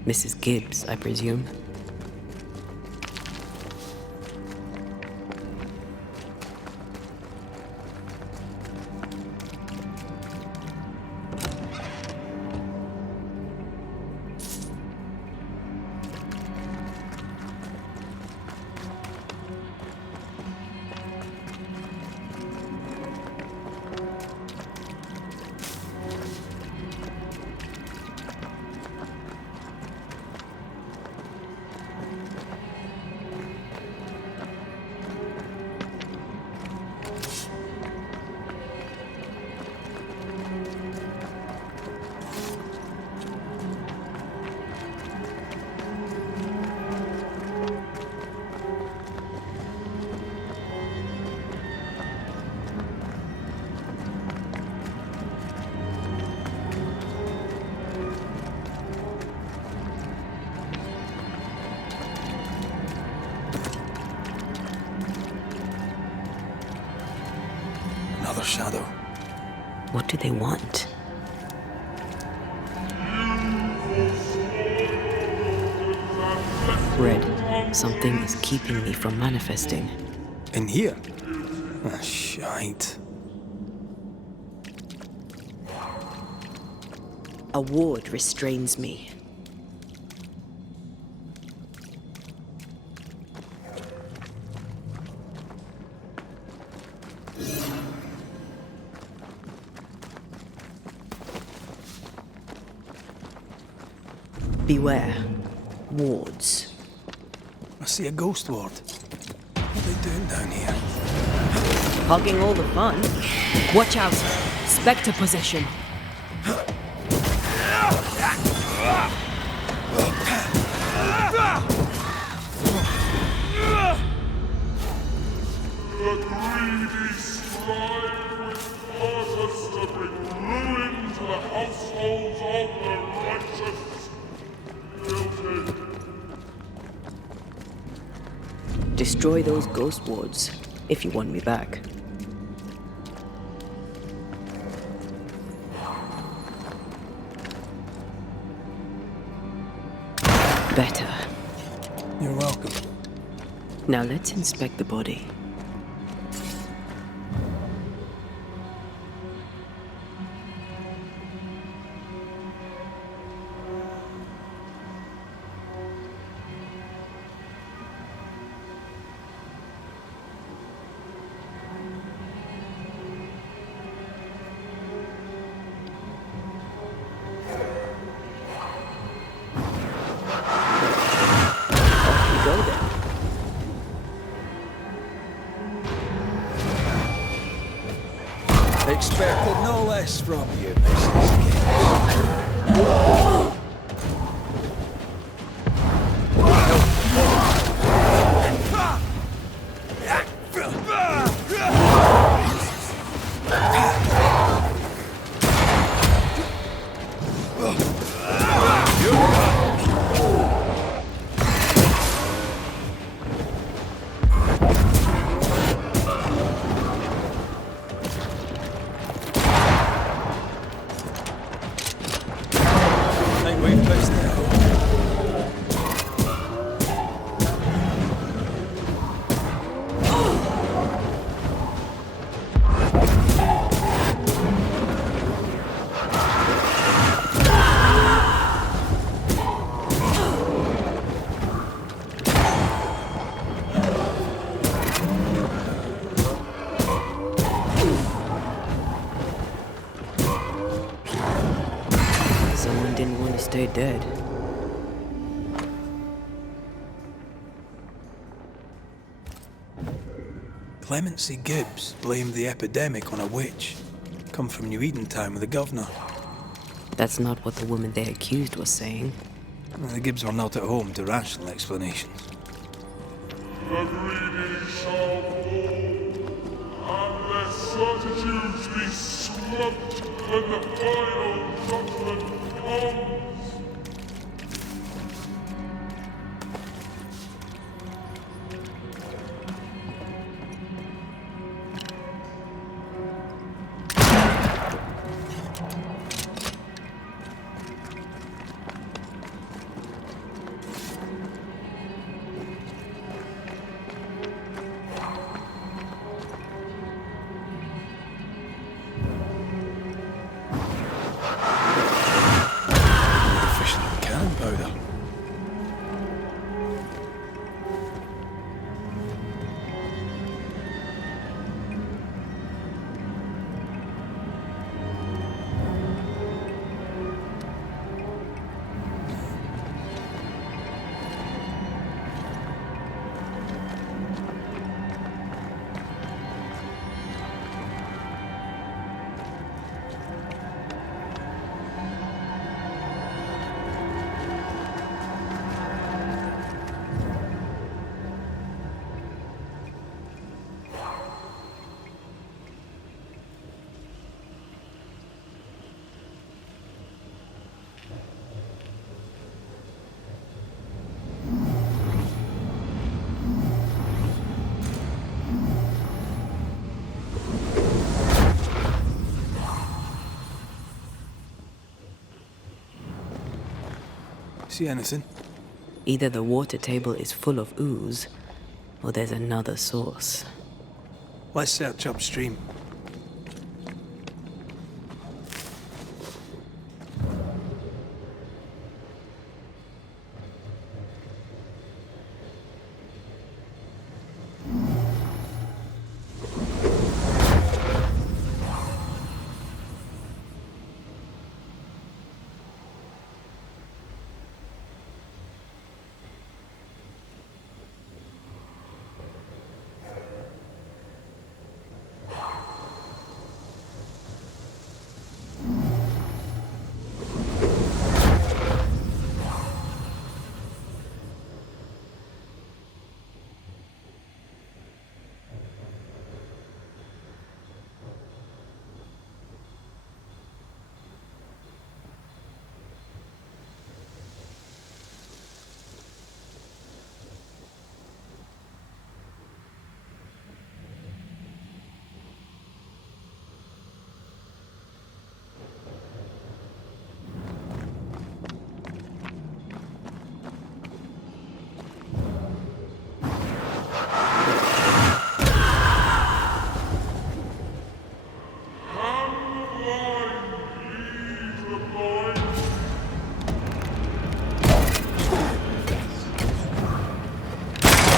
Mrs. Gibbs, I presume. Another shadow. What do they want? Red, something is keeping me from manifesting. In here? Ah, shite. A ward restrains me. Beware. Wards. I see a ghost ward. What are they doing down here? Hogging all the fun. Watch out. Spectre possession. Destroy those ghost wards, if you want me back. Better. You're welcome. Now let's inspect the body. Expected no less from you, Mrs. Gibbs. stay dead. Clemency Gibbs blamed the epidemic on a witch. Come from New-Eden town with the governor. That's not what the woman they accused was saying. Well, the Gibbs were not at home to rational explanations. The greedy shall fall, unless certitudes be swamped when the final judgment comes. See anything? Either the water table is full of ooze, or there's another source. Let's search upstream.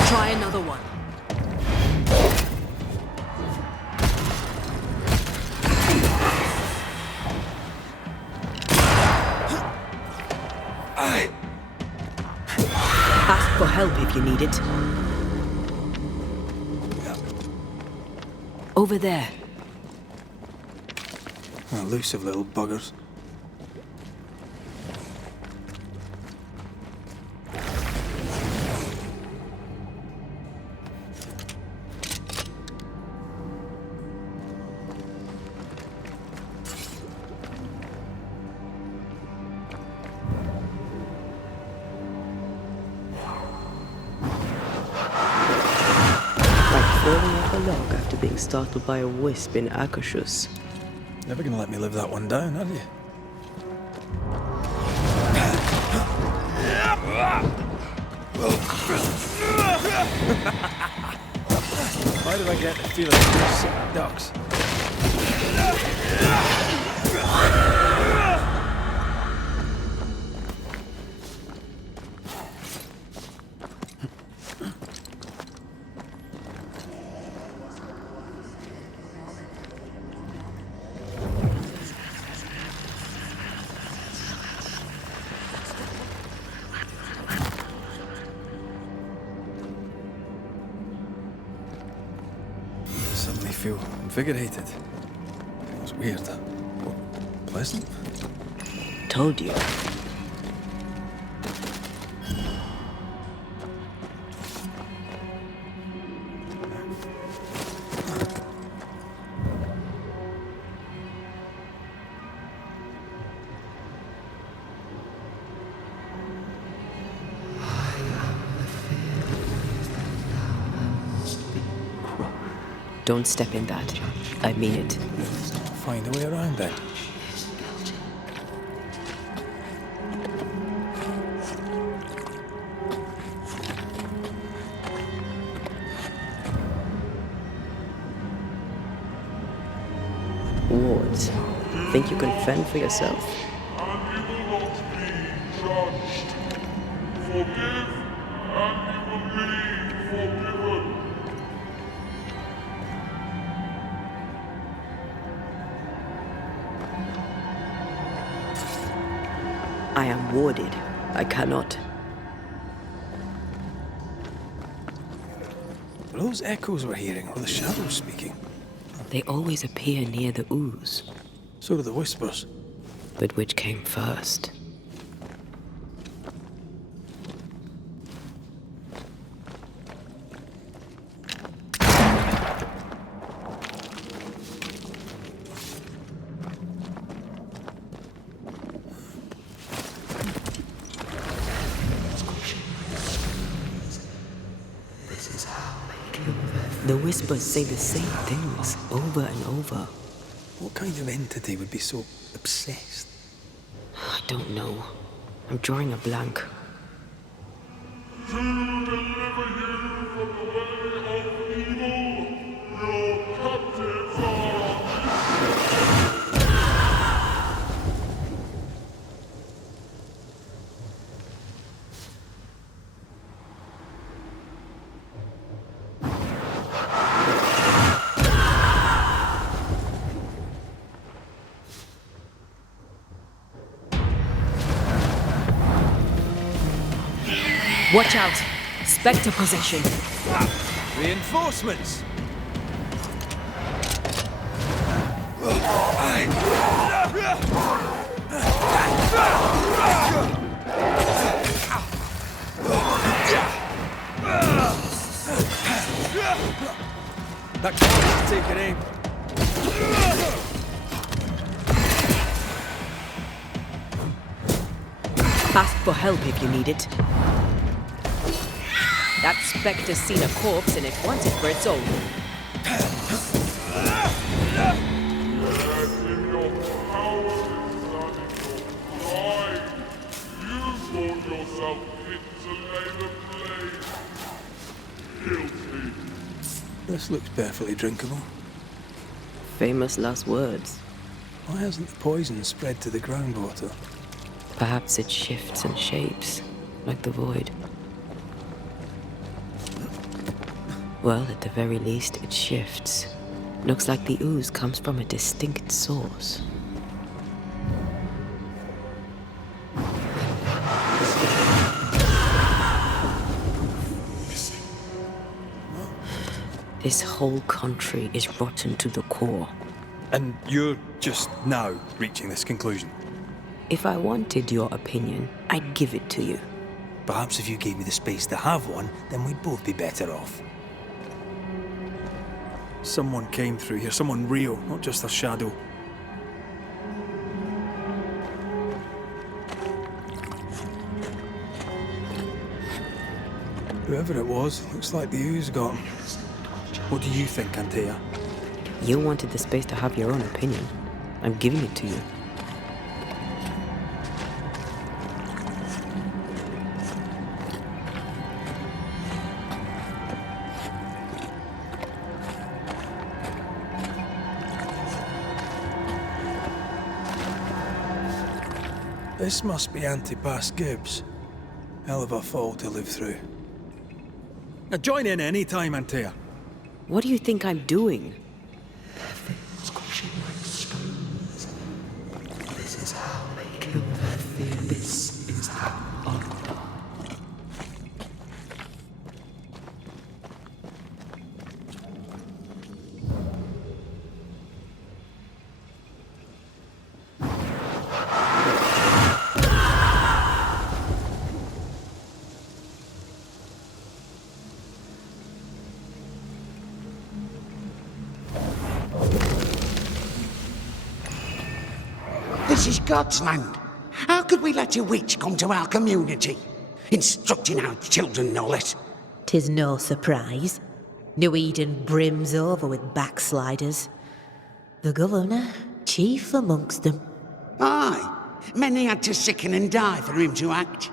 Try another one. Ask for help if you need it. Over there. Elusive little buggers. Falling off a log after being startled by a wisp in Akashus. Never gonna let me live that one down, are you? Why do I get the feeling of sick ducks? suddenly feel invigorated. Feels weird. Pleasant? Told you. Don't step in that. I mean it. Find a way around then. Wards, think you can fend for yourself? And you will not be judged. Forgive, and you will be forgiven. I am warded. I cannot. Were those echoes we're hearing, or the shadows speaking? They always appear near the ooze. So do the whispers. But which came first? The whispers say the same things over and over. What kind of entity would be so obsessed? I don't know. I'm drawing a blank. To deliver you from the way of evil, your captives are. Watch out! Spectre possession. Reinforcements! That can't take it aim. Ask for help if you need it. That spectre's seen a corpse and it wants it for its own. In your power is your pride. You thought yourself fit to lay the blame. Guilty. This looks perfectly drinkable. Famous last words. Why hasn't the poison spread to the groundwater? Perhaps it shifts and shapes, like the void. Well, at the very least, it shifts. Looks like the ooze comes from a distinct source. This whole country is rotten to the core. And you're just now reaching this conclusion? If I wanted your opinion, I'd give it to you. Perhaps if you gave me the space to have one, then we'd both be better off. Someone came through here, someone real, not just a shadow. Whoever it was, looks like the ooze got him. What do you think, Antea? You wanted the space to have your own opinion. I'm giving it to you. This must be Antipas Gibbs. Hell of a fall to live through. Now join in any time, Antea. What do you think I'm doing? This is how they kill their fear. This is how honor. This is God's land. How could we let a witch come to our community? Instructing our children, no less. 'Tis no surprise. New Eden brims over with backsliders. The governor, chief amongst them. Aye, many had to sicken and die for him to act.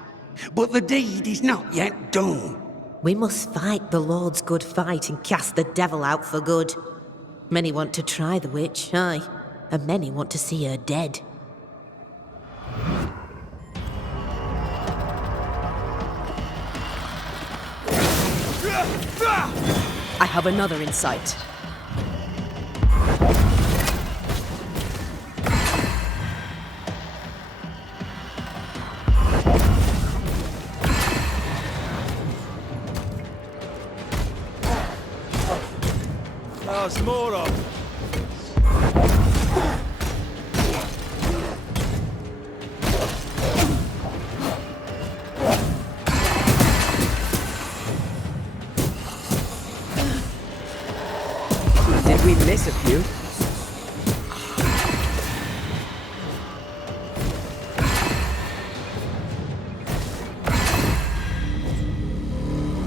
But the deed is not yet done. We must fight the Lord's good fight and cast the devil out for good. Many want to try the witch, aye, and many want to see her dead. I have another in sight. There's more of them. Did we miss a few?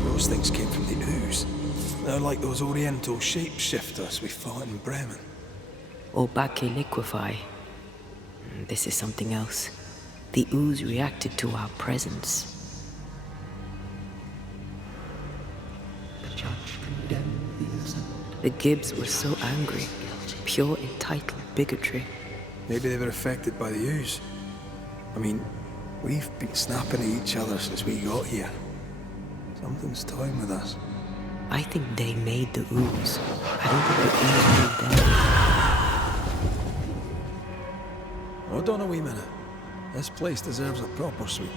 Those things came from the ooze. They're like those oriental shapeshifters we fought in Bremen. Or Bacche liquefy. This is something else. The ooze reacted to our presence. The judge condemned the innocent. The Gibbs were so angry. Pure entitled bigotry. Maybe they were affected by the ooze. I mean, we've been snapping at each other since we got here. Something's toying with us. I think they made the ooze. I don't think the ooze made them. Hold on a wee minute. This place deserves a proper sweep.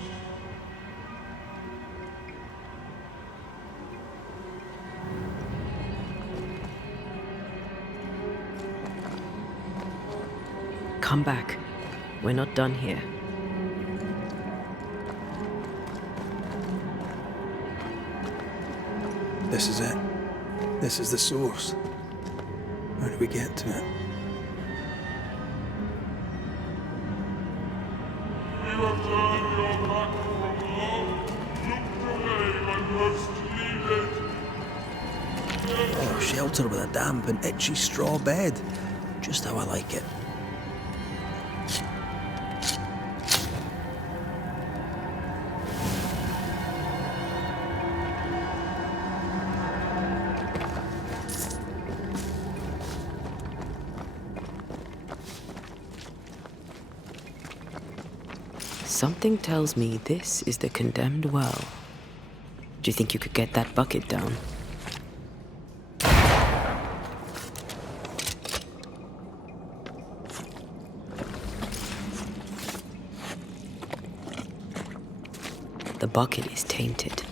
Come back. We're not done here. This is it. This is the source. How do we get to it? You have turned your back from love, looked away when most needed. Oh, shelter with a damp and itchy straw bed. Just how I like it. Something tells me this is the condemned well. Do you think you could get that bucket down? The bucket is tainted.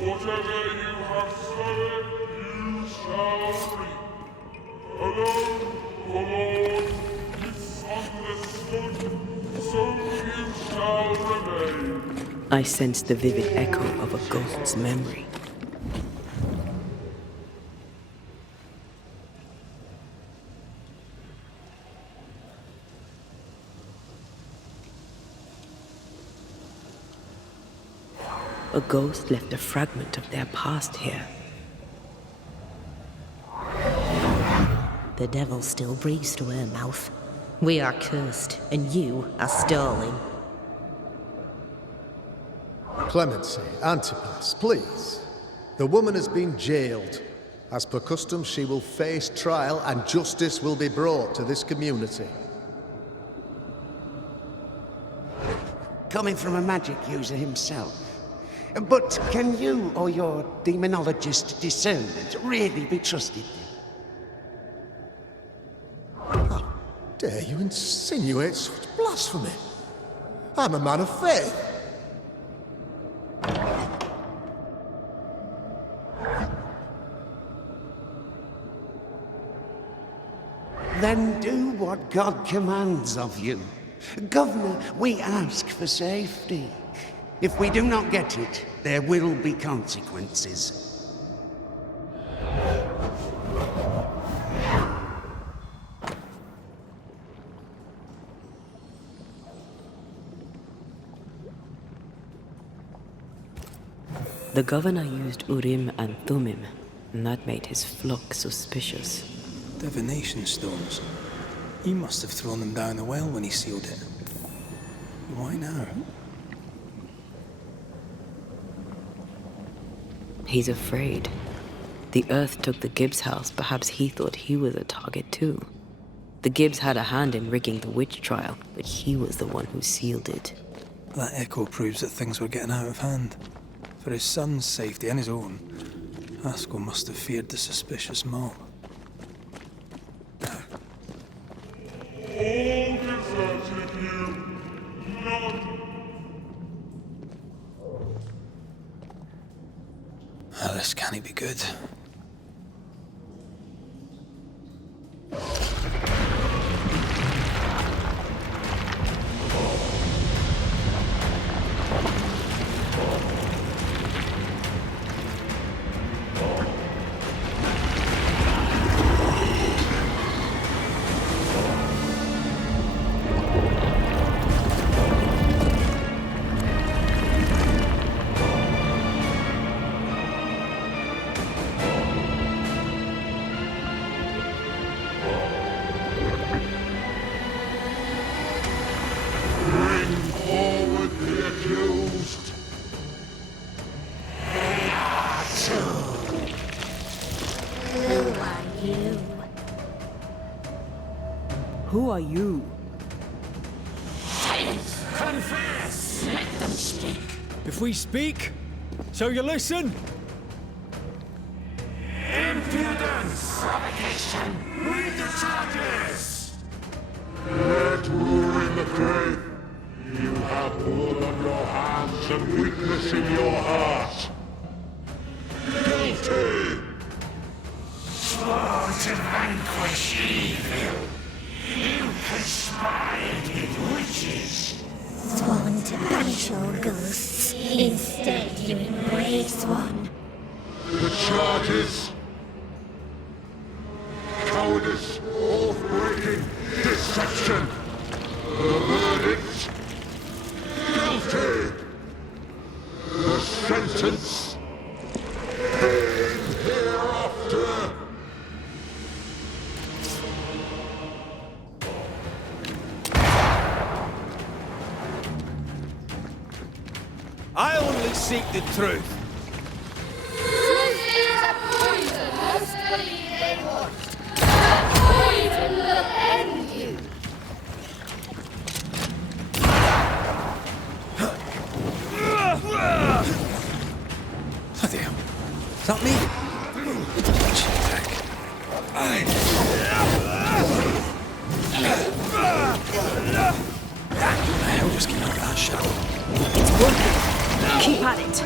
Whatever you have sown, you shall reap. Alone, the Lord misunderstood, so you shall remain. I sense the vivid echo of a ghost's memory. A ghost left a fragment of their past here. The devil still breathes through her mouth. We are cursed, and you are stalling. Clemency, Antipas, please. The woman has been jailed. As per custom, she will face trial and justice will be brought to this community. Coming from a magic user himself. But can you or your demonologist discernment really be trusted? How dare you insinuate such blasphemy? I'm a man of faith. Then do what God commands of you. Governor, we ask for safety. If we do not get it, there will be consequences. The governor used Urim and Thummim, and that made his flock suspicious. Divination stones. He must have thrown them down the well when he sealed it. Why now? He's afraid. The Earth took the Gibbs house. Perhaps he thought he was a target too. The Gibbs had a hand in rigging the witch trial, but he was the one who sealed it. That echo proves that things were getting out of hand. For his son's safety and his own, Haskell must have feared the suspicious mob. All deserted you, none. Ah, this can't be good. Who are you? Confess! Let them speak. If we speak, so you listen? Impudence! Provocation! Read the charges! Let rule in the faith. You have blood on your hands and weakness in your heart. Guilty! Sworn to vanquish evil. You conspired with witches. Sworn to banish all ghosts. Instead, you embrace one. The charges. Cowardice, oath-breaking, deception. The verdict. Guilty. The sentence. Pain hereafter. I only seek the truth. Truth is a poison, must believe they want. That poison will end you. Bloody hell. Is that me? How the hell just came out of that shadow? It's working. Keep at it.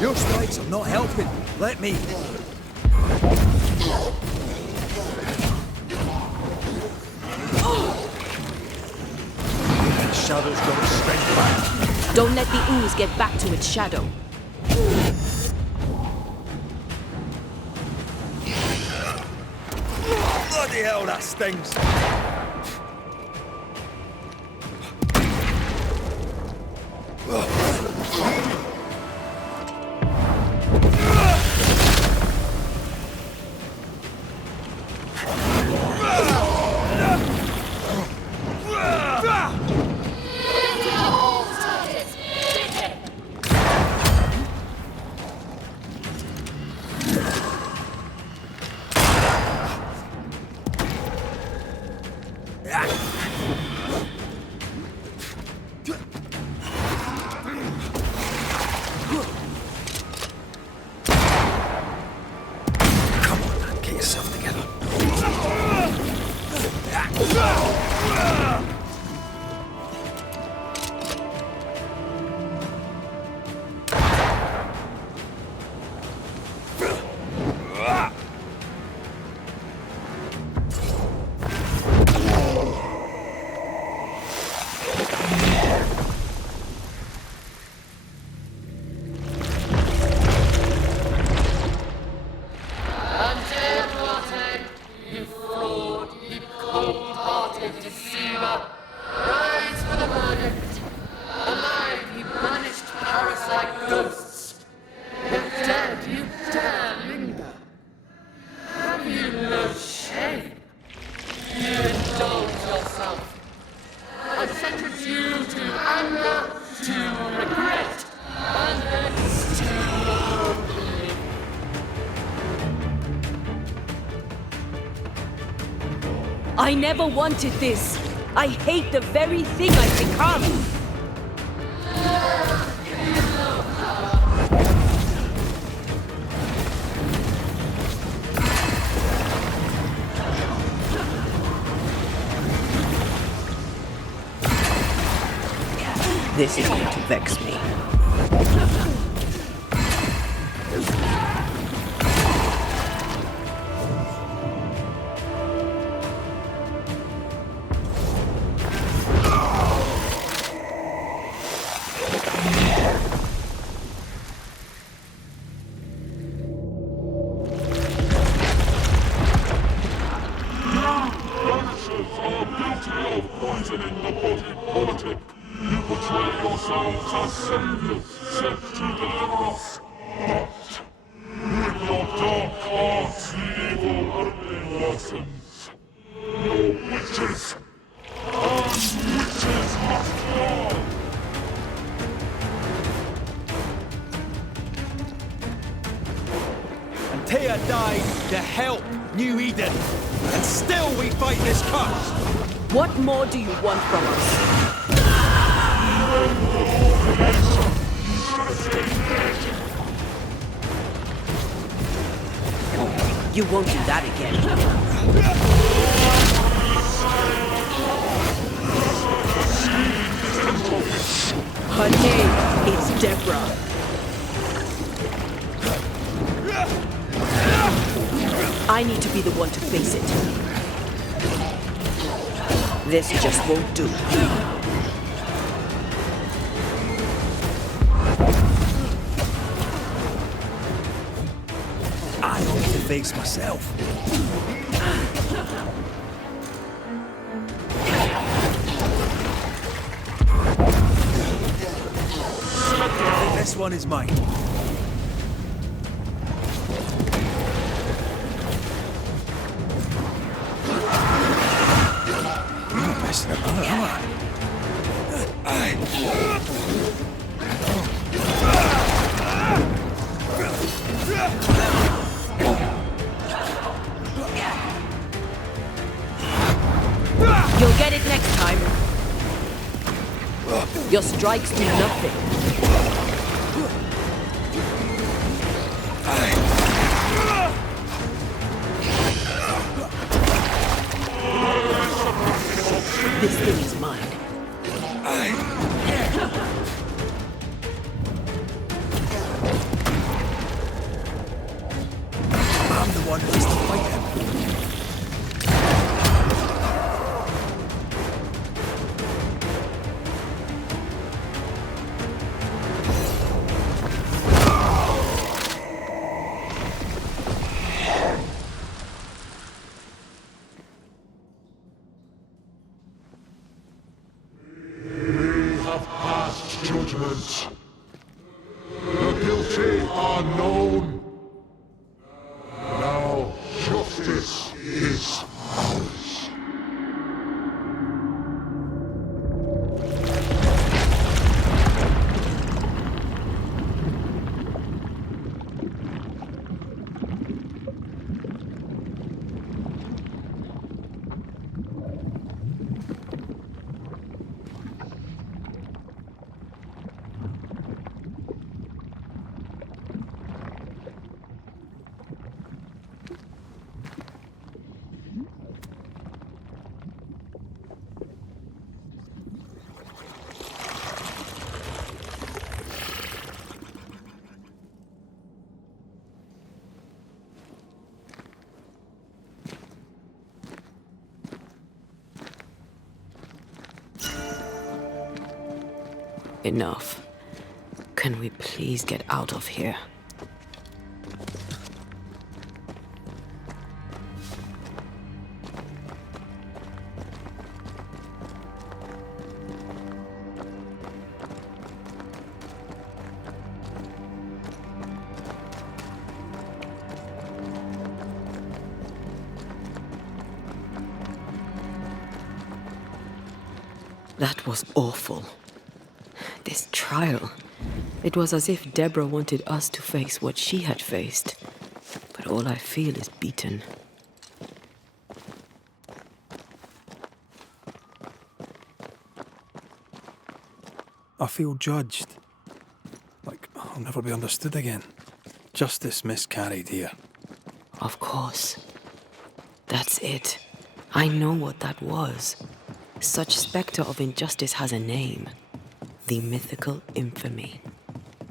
Your strikes are not helping. Let me. The shadow's got its strength back. Don't let the ooze get back to its shadow. Bloody hell, that stings. Limbo, rise for the verdict. Alive, you banished parasite ghosts. If dead, you dare linger. Have you no shame? You indulge yourself. I sentence you to anger, to regret, and hence to oblivion. I never wanted this. I hate the very thing I've become. This is going to vex me. Banishers are guilty of poisoning the body politic. You portray yourselves as saviors sent to deliver us. But with your dark arts, the evil only worsens. You're witches. And witches must fall. Antea died to help New Eden, and still we fight this curse! What more do you want from us? You won't do that again. Her name is Deborah. I need to be the one to face it. This just won't do. I ought to face myself. This one is mine. I'm messing about, am I? You'll get it next time. Your strikes do nothing. This thing is mine. I'm the one who has to fight him. Judgment. The guilty are known. Now justice is ours. Enough. Can we please get out of here? That was awful. This trial. It was as if Deborah wanted us to face what she had faced. But all I feel is beaten. I feel judged. Like I'll never be understood again. Justice miscarried here. Of course. That's it. I know what that was. Such spectre of injustice has a name. The mythical infamy.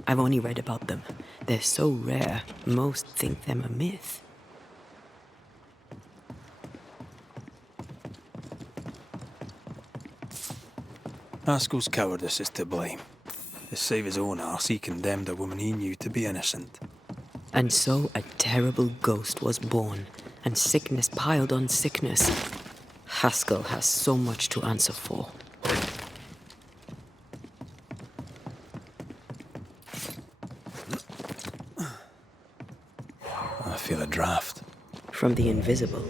I've only read about them. They're so rare, most think them a myth. Haskell's cowardice is to blame. To save his own arse, he condemned a woman he knew to be innocent. And so a terrible ghost was born, and sickness piled on sickness. Haskell has so much to answer for. I feel a draft. From the invisible.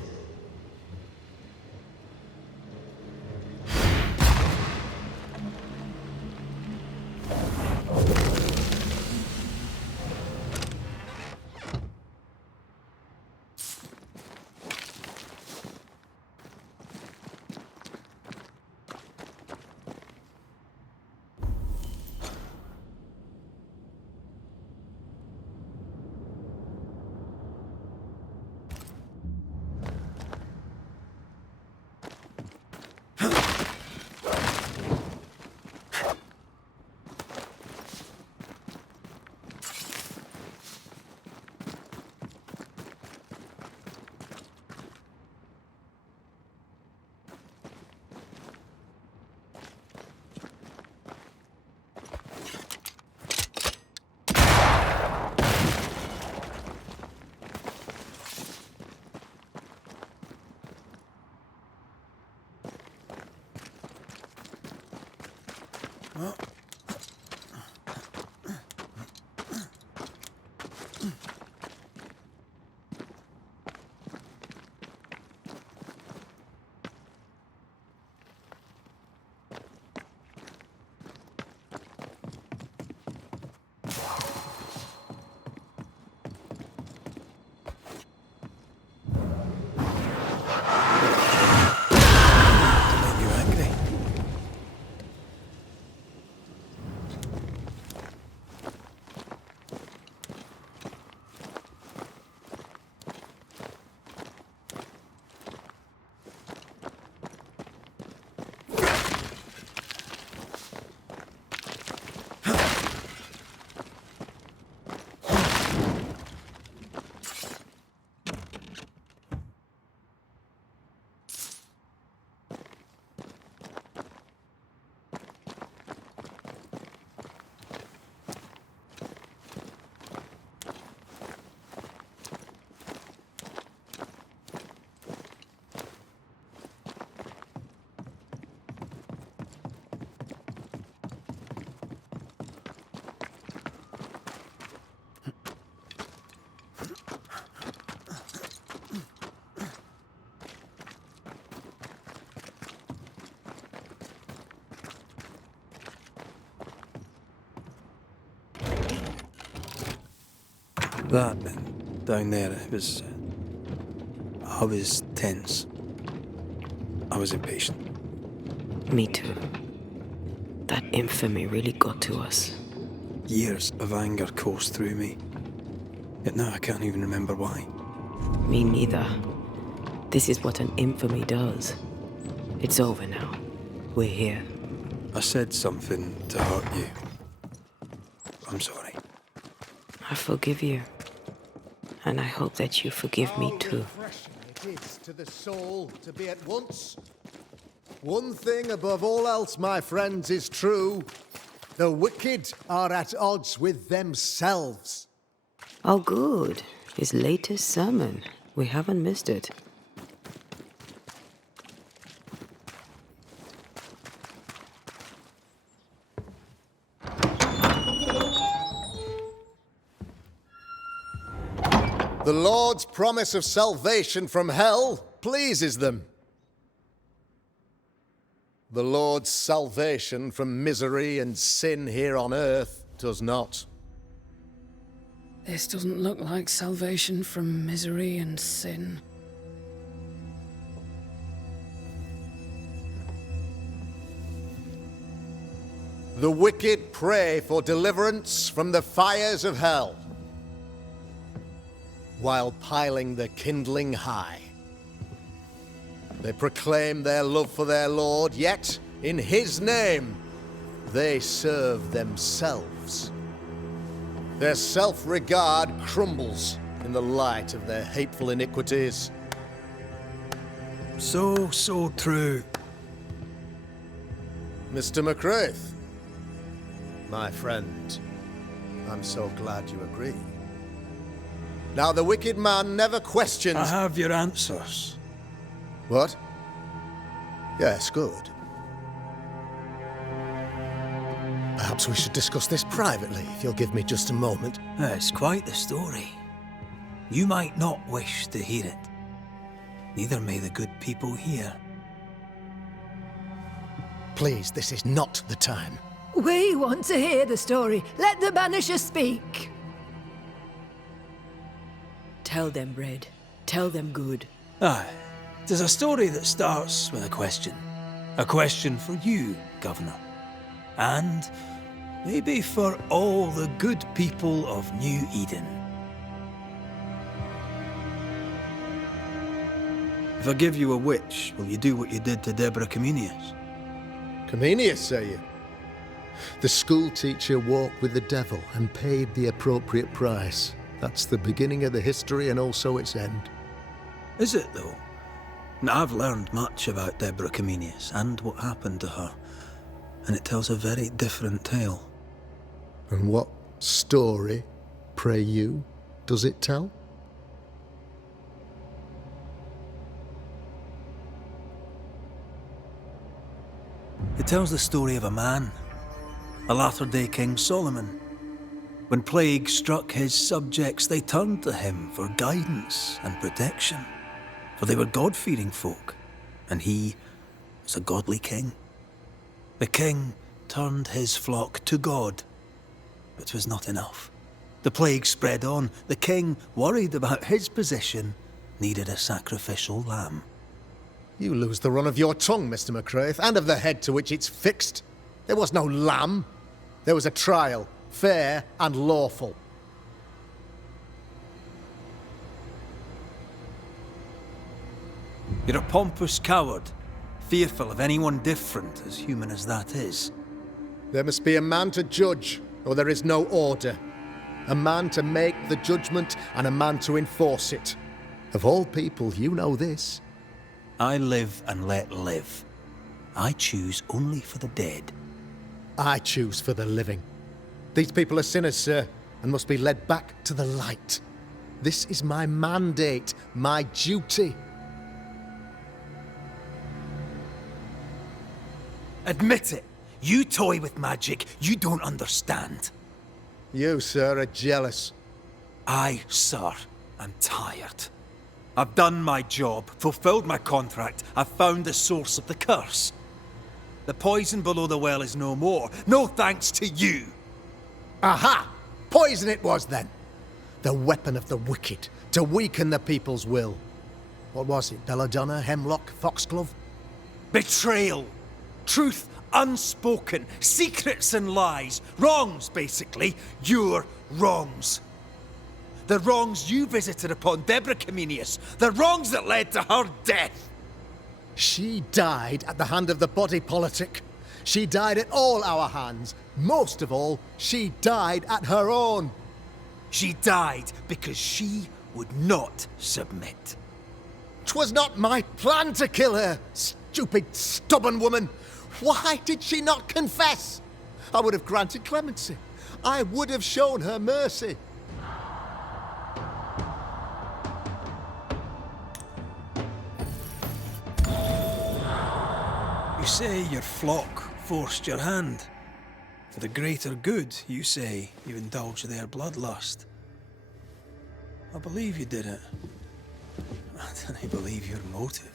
That down there, it was... I was tense. I was impatient. Me too. That infamy really got to us. Years of anger coursed through me. Yet now I can't even remember why. Me neither. This is what an infamy does. It's over now. We're here. I said something to hurt you. I'm sorry. I forgive you. And I hope that you forgive me too. Refreshing it is to the soul to be at once. One thing above all else, my friends, is true. The wicked are at odds with themselves. Oh, good. His latest sermon. We haven't missed it. The Lord's promise of salvation from hell pleases them. The Lord's salvation from misery and sin here on earth does not. This doesn't look like salvation from misery and sin. The wicked pray for deliverance from the fires of hell, while piling the kindling high. They proclaim their love for their Lord, yet, in His name, they serve themselves. Their self-regard crumbles in the light of their hateful iniquities. So true. Mr. McCraith, my friend, I'm so glad you agree. Now, the wicked man never questions... I have your answers. What? Yes, good. Perhaps we should discuss this privately, if you'll give me just a moment. It's quite the story. You might not wish to hear it. Neither may the good people here. Please, this is not the time. We want to hear the story. Let the Banishers speak. Tell them, Red. Tell them good. Aye. It is a story that starts with a question. A question for you, Governor. And maybe for all the good people of New-Eden. If I give you a witch, will you do what you did to Deborah Comenius? Comenius, say you? The school teacher walked with the devil and paid the appropriate price. That's the beginning of the history and also its end. Is it, though? Now, I've learned much about Deborah Comenius and what happened to her, and it tells a very different tale. And what story, pray you, does it tell? It tells the story of a man, a latter-day King Solomon. When plague struck his subjects, they turned to him for guidance and protection, for they were God-fearing folk, and he was a godly king. The king turned his flock to God, but 'twas not enough. The plague spread on. The king, worried about his position, needed a sacrificial lamb. You lose the run of your tongue, Mr. McCraith, and of the head to which it's fixed. There was no lamb. There was a trial, fair and lawful. You're a pompous coward, fearful of anyone different, as human as that is. There must be a man to judge, or there is no order. A man to make the judgment, and a man to enforce it. Of all people, you know this. I live and let live. I choose only for the dead. I choose for the living. These people are sinners, sir, and must be led back to the light. This is my mandate, my duty. Admit it. You toy with magic you don't understand. You, sir, are jealous. I, sir, am tired. I've done my job, fulfilled my contract. I've found the source of the curse. The poison below the well is no more. No thanks to you. Aha! Poison it was, then. The weapon of the wicked, to weaken the people's will. What was it? Belladonna, hemlock, foxglove? Betrayal. Truth unspoken. Secrets and lies. Wrongs, basically. Your wrongs. The wrongs you visited upon Deborah Comenius. The wrongs that led to her death. She died at the hand of the body politic. She died at all our hands. Most of all, she died at her own. She died because she would not submit. 'Twas not my plan to kill her, stupid, stubborn woman. Why did she not confess? I would have granted clemency. I would have shown her mercy. You say your flock forced your hand. For the greater good, you say, you indulged their bloodlust. I believe you did it. I don't believe your motive.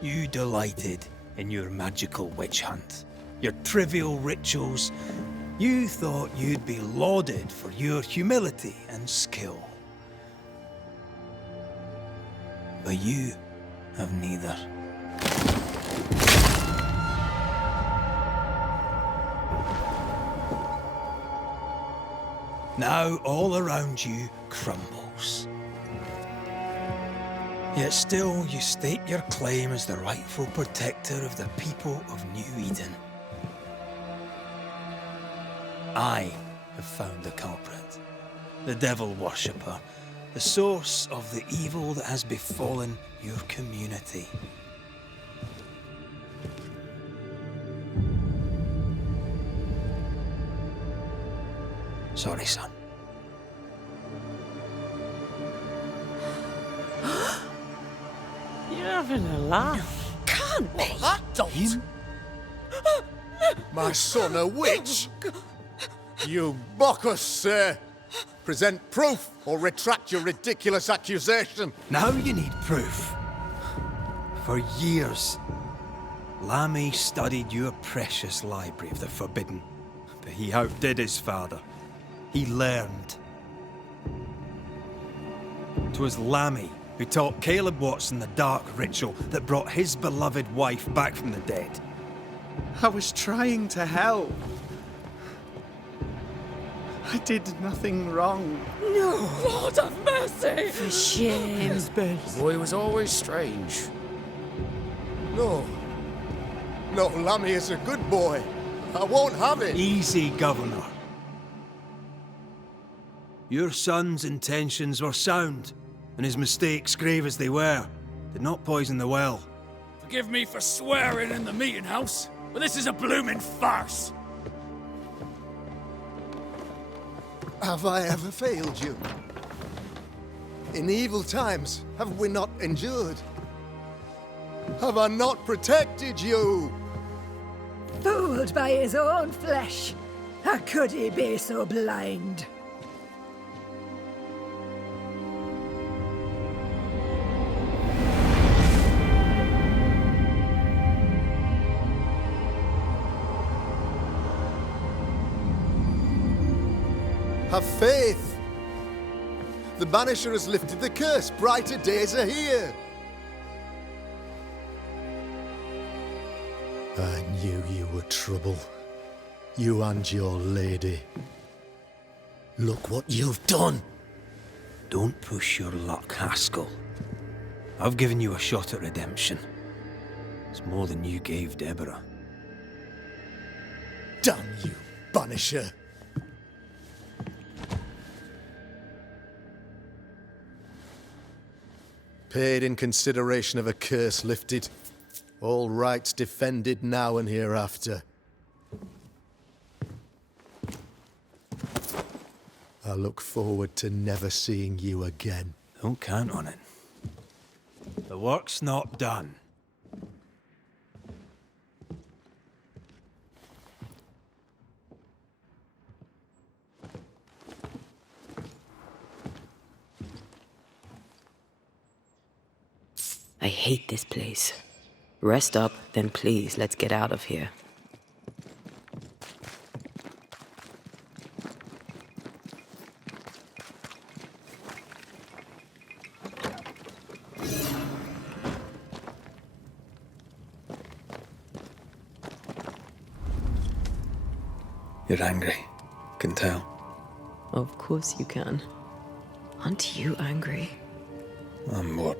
You delighted in your magical witch hunt, your trivial rituals. You thought you'd be lauded for your humility and skill. But you have neither. Now all around you crumbles. Yet still you state your claim as the rightful protector of the people of New-Eden. I have found the culprit, the devil worshipper, the source of the evil that has befallen your community. Sorry, son. You're having a laugh. Can't be. That don't. My son a witch? You mock us, sir. Present proof or retract your ridiculous accusation. Now you need proof. For years, Lammy studied your precious library of the forbidden, but he outdid his father. He learned. 'Twas Lammy who taught Caleb Watson the dark ritual that brought his beloved wife back from the dead. I was trying to help. I did nothing wrong. No, Lord have mercy. For shame. The boy was always strange. No. No, Lammy is a good boy. I won't have it. Easy, Governor. Your son's intentions were sound, and his mistakes, grave as they were, did not poison the well. Forgive me for swearing in the meeting house, but this is a blooming farce. Have I ever failed you? In evil times, have we not endured? Have I not protected you? Fooled by his own flesh. How could he be so blind? Have faith. The Banisher has lifted the curse. Brighter days are here. I knew you were trouble. You and your lady. Look what you've done. Don't push your luck, Haskell. I've given you a shot at redemption. It's more than you gave Deborah. Damn you, Banisher. Paid in consideration of a curse lifted. All rights defended now and hereafter. I look forward to never seeing you again. Don't count on it. The work's not done. I hate this place. Rest up, then please, let's get out of here. You're angry. Can tell. Of course you can. Aren't you angry? I'm more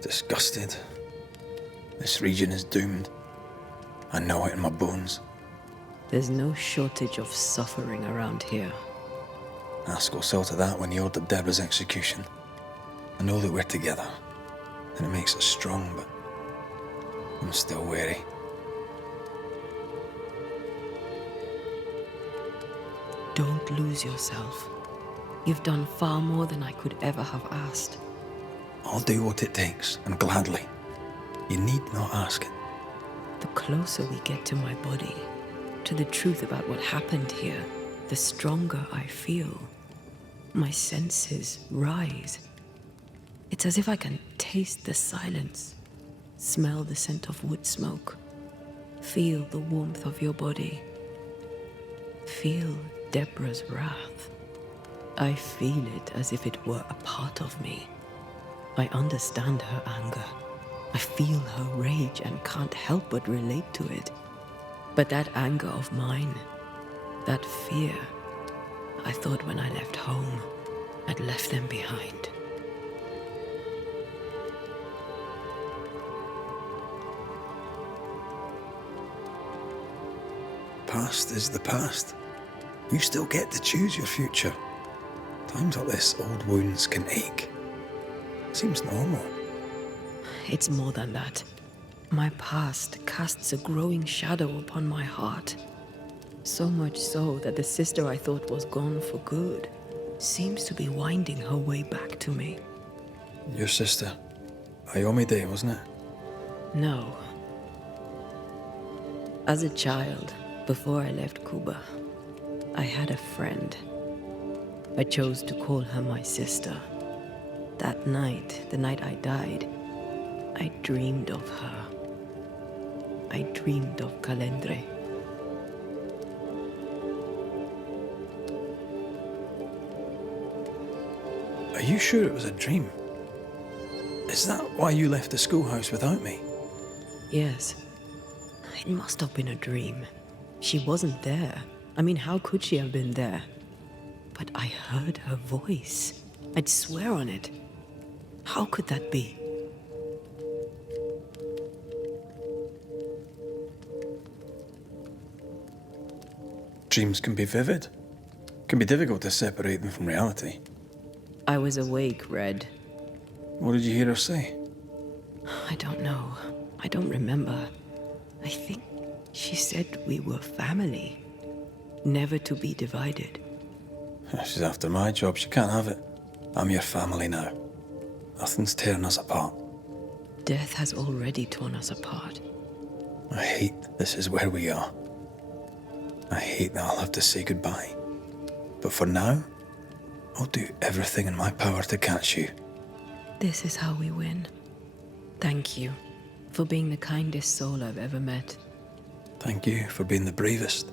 disgusted. This region is doomed. I know it in my bones. There's no shortage of suffering around here. Haskell saw to that when he ordered Deborah's execution. I know that we're together, and it makes us strong, but I'm still wary. Don't lose yourself. You've done far more than I could ever have asked. I'll do what it takes, and gladly. You need not ask it. The closer we get to my body, to the truth about what happened here, the stronger I feel. My senses rise. It's as if I can taste the silence, Smell the scent of wood smoke. Feel the warmth of your body. Feel Deborah's wrath. I feel it as if it were a part of me. I understand her anger. I feel her rage and can't help but relate to it. But that anger of mine, that fear, I thought when I left home, I'd left them behind. Past is the past. You still get to choose your future. Times like this, old wounds can ache. Seems normal. It's more than that. My past casts a growing shadow upon my heart. So much so that the sister I thought was gone for good seems to be winding her way back to me. Your sister, Ayomide, wasn't it? No. As a child, before I left Cuba, I had a friend. I chose to call her my sister. That night, the night I died, I dreamed of her. I dreamed of Calendre. Are you sure it was a dream? Is that why you left the schoolhouse without me? Yes. It must have been a dream. She wasn't there. I mean, how could she have been there? But I heard her voice. I'd swear on it. How could that be? Dreams can be vivid. Can be difficult to separate them from reality. I was awake, Red. What did you hear her say? I don't know. I don't remember. I think she said we were family. Never to be divided. She's after my job. She can't have it. I'm your family now. Nothing's tearing us apart. Death has already torn us apart. I hate this is where we are. I hate that I'll have to say goodbye. But for now, I'll do everything in my power to catch you. This is how we win. Thank you for being the kindest soul I've ever met. Thank you for being the bravest.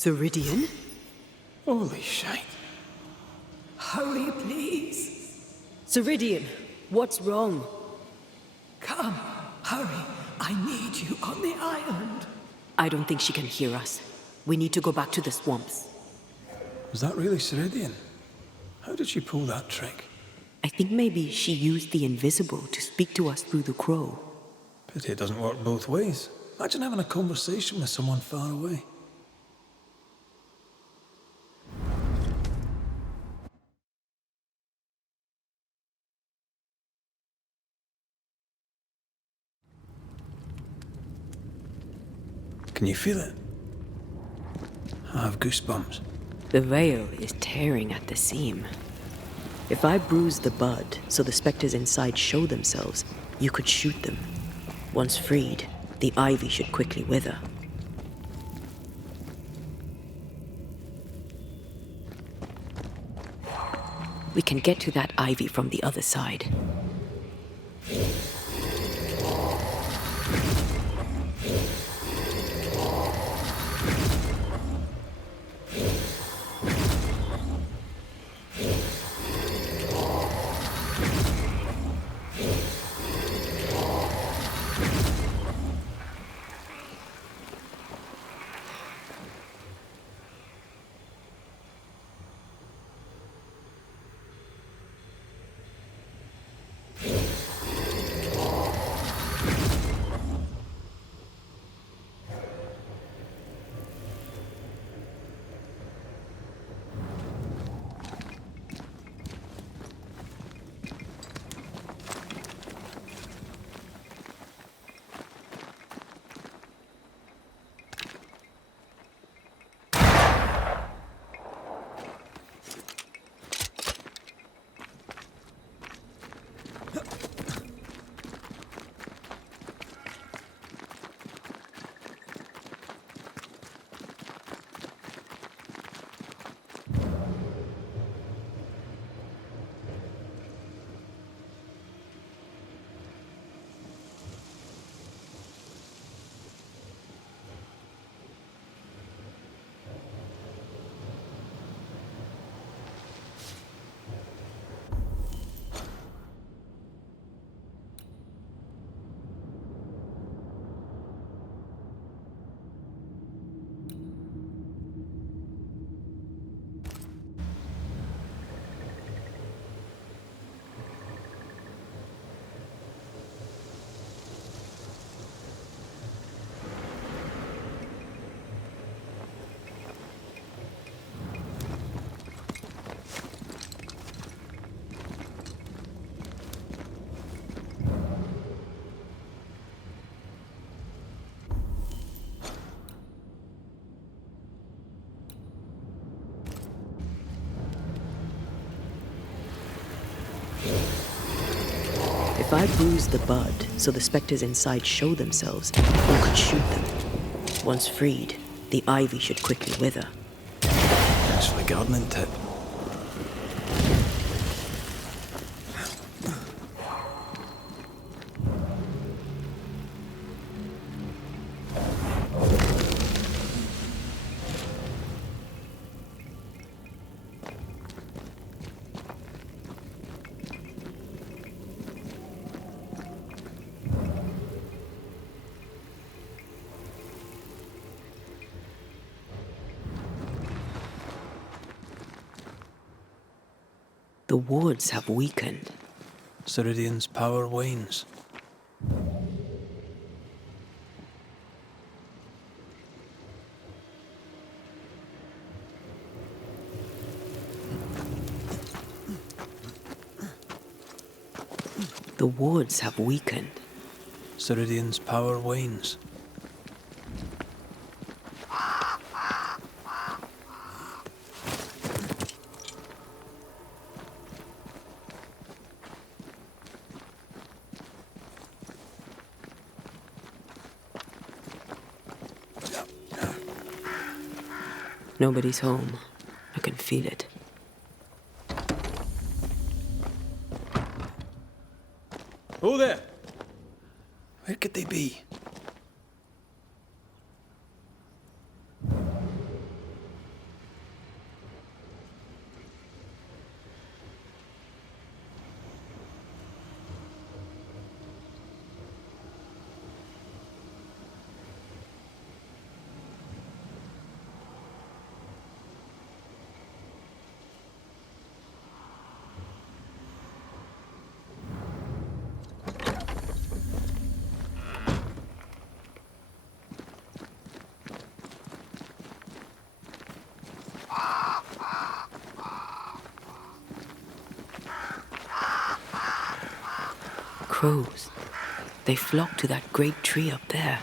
Ceridian? Holy shite. Hurry, please. Ceridian, what's wrong? Come, hurry. I need you on the island. I don't think she can hear us. We need to go back to the swamps. Was that really Ceridian? How did she pull that trick? I think maybe she used the invisible to speak to us through the crow. Pity it doesn't work both ways. Imagine having a conversation with someone far away. Can you feel it? I have goosebumps. The veil is tearing at the seam. If I bruise the bud so the specters inside show themselves, you could shoot them. Once freed, the ivy should quickly wither. We can get to that ivy from the other side. If I bruise the bud so the specters inside show themselves, you could shoot them. Once freed, the ivy should quickly wither. Thanks for the gardening tip. The wards have weakened. Ceridian's power wanes. The wards have weakened. Ceridian's power wanes. Nobody's home. I can feel it. Oh there! Where could they be? crows. They flock to that great tree up there.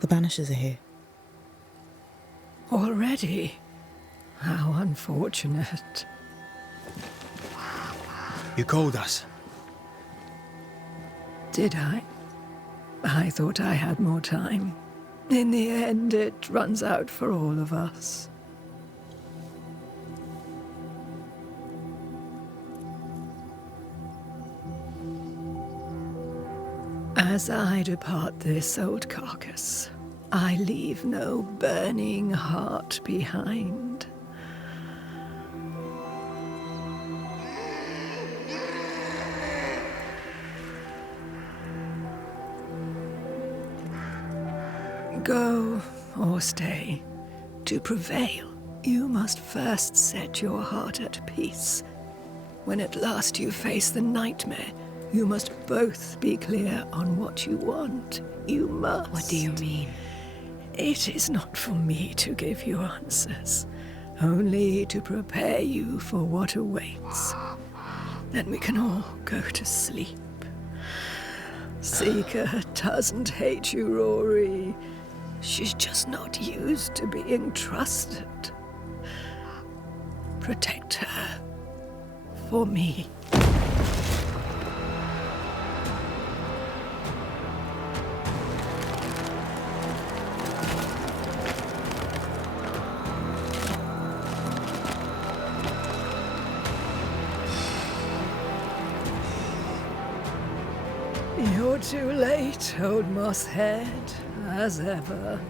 The Banishers are here. Already? How unfortunate. You called us. Did I? I thought I had more time. In the end, it runs out for all of us. As I depart this old carcass, I leave no burning heart behind. Go or stay. To prevail, you must first set your heart at peace. When at last you face the nightmare, you must both be clear on what you want. You must. What do you mean? It is not for me to give you answers, only to prepare you for what awaits. Then we can all go to sleep. Seeker doesn't hate you, Rory. She's just not used to being trusted. Protect her. For me. You're too late, old mosshead, as ever.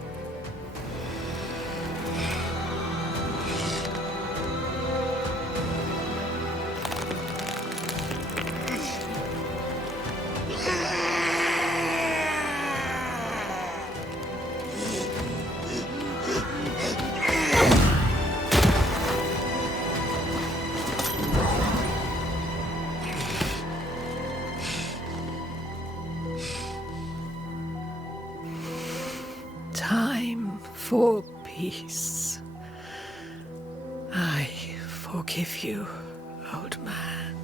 Time for peace. I forgive you, old man.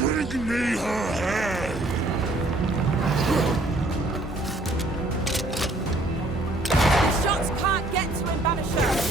Bring me her hand! The shots can't get to him, Banishers!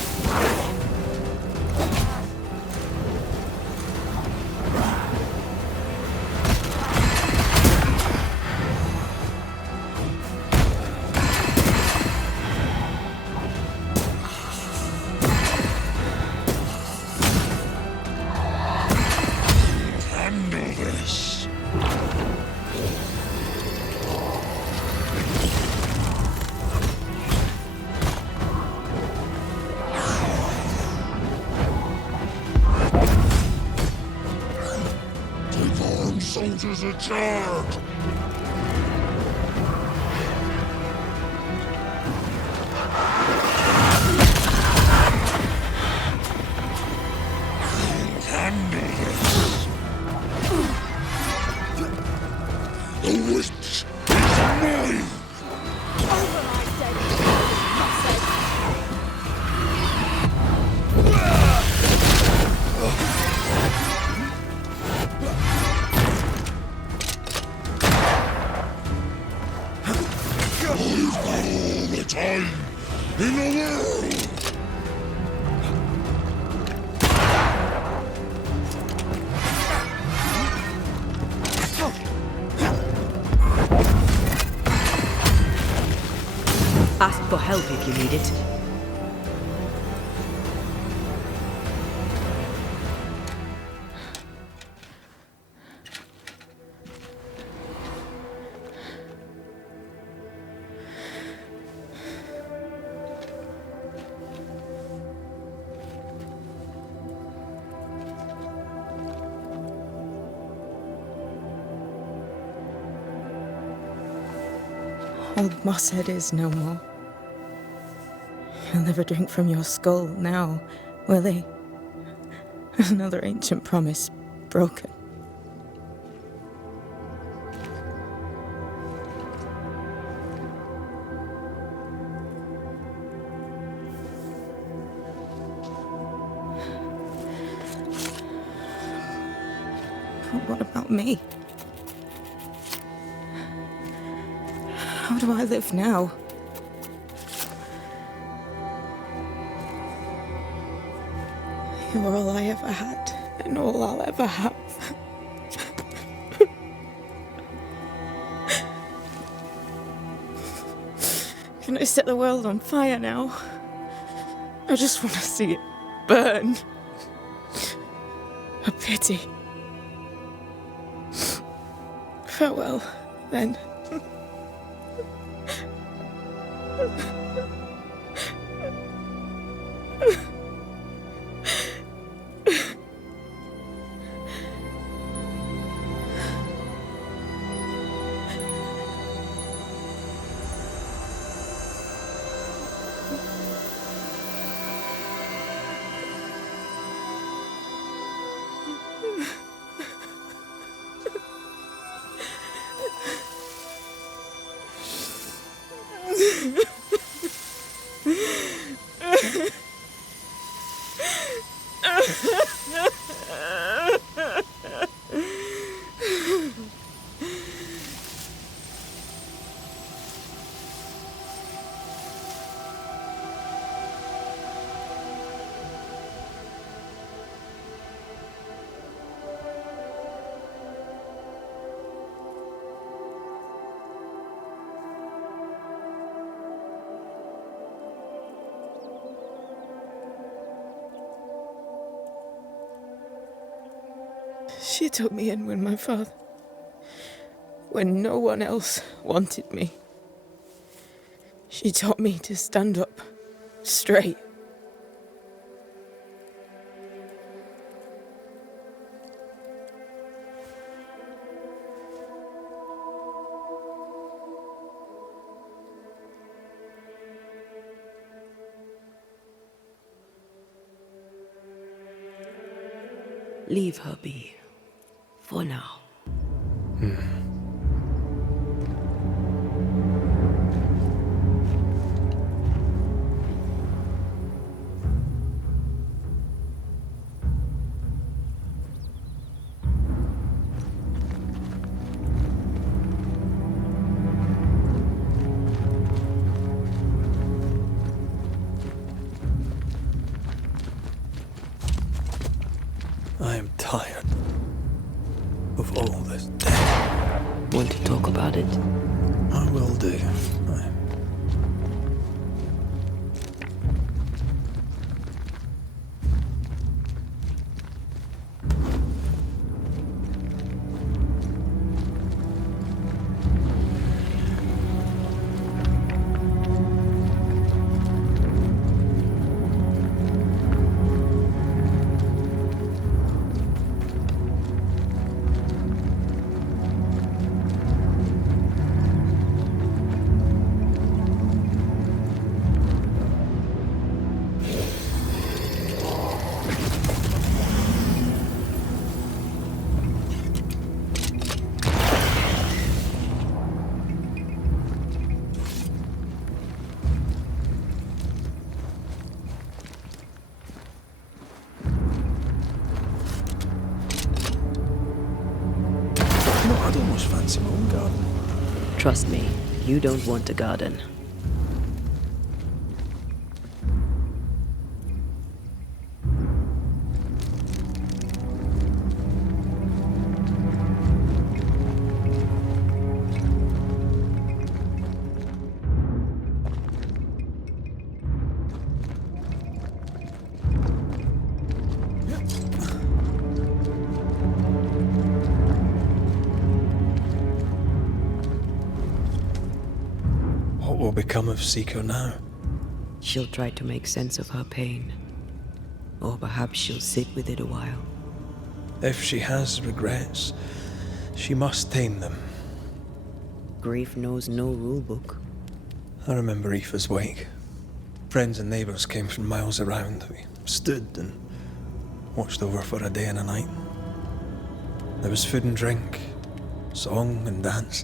Soldiers are charged! Handle this! The witch is mine! Over, I said! I've got all the time in the world! Ask for help if you need it. Old Mosshead is no more. He'll never drink from your skull now, will he? Another ancient promise broken. But what about me? How do I live now? You're all I ever had, and all I'll ever have. Can I set the world on fire now? I just want to see it burn. A pity. Farewell, then. She took me in when no one else wanted me. She taught me to stand up straight. Leave her be. For now. I am tired of all this death. Want to talk about it? I will do. I'd almost fancy my own garden. Trust me, you don't want a garden. What will become of Seeker now? She'll try to make sense of her pain. Or perhaps she'll sit with it a while. If she has regrets, she must tame them. Grief knows no rule book. I remember Aoife's wake. Friends and neighbours came from miles around. We stood and watched over for a day and a night. There was food and drink, song and dance.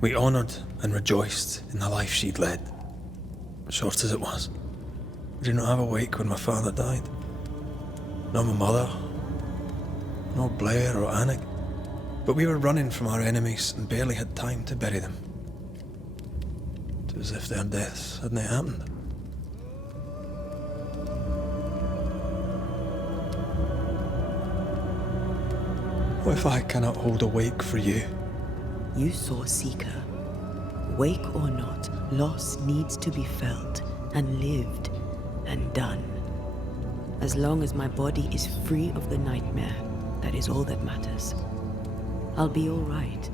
We honoured and rejoiced in the life she'd led, short as it was. I did not have a wake when my father died. Nor my mother, nor Blair or Anik. But we were running from our enemies and barely had time to bury them. It was as if their deaths hadn't happened. What if I cannot hold a wake for you? You saw Seeker. Wake or not, loss needs to be felt and lived and done. As long as my body is free of the nightmare, that is all that matters. I'll be all right.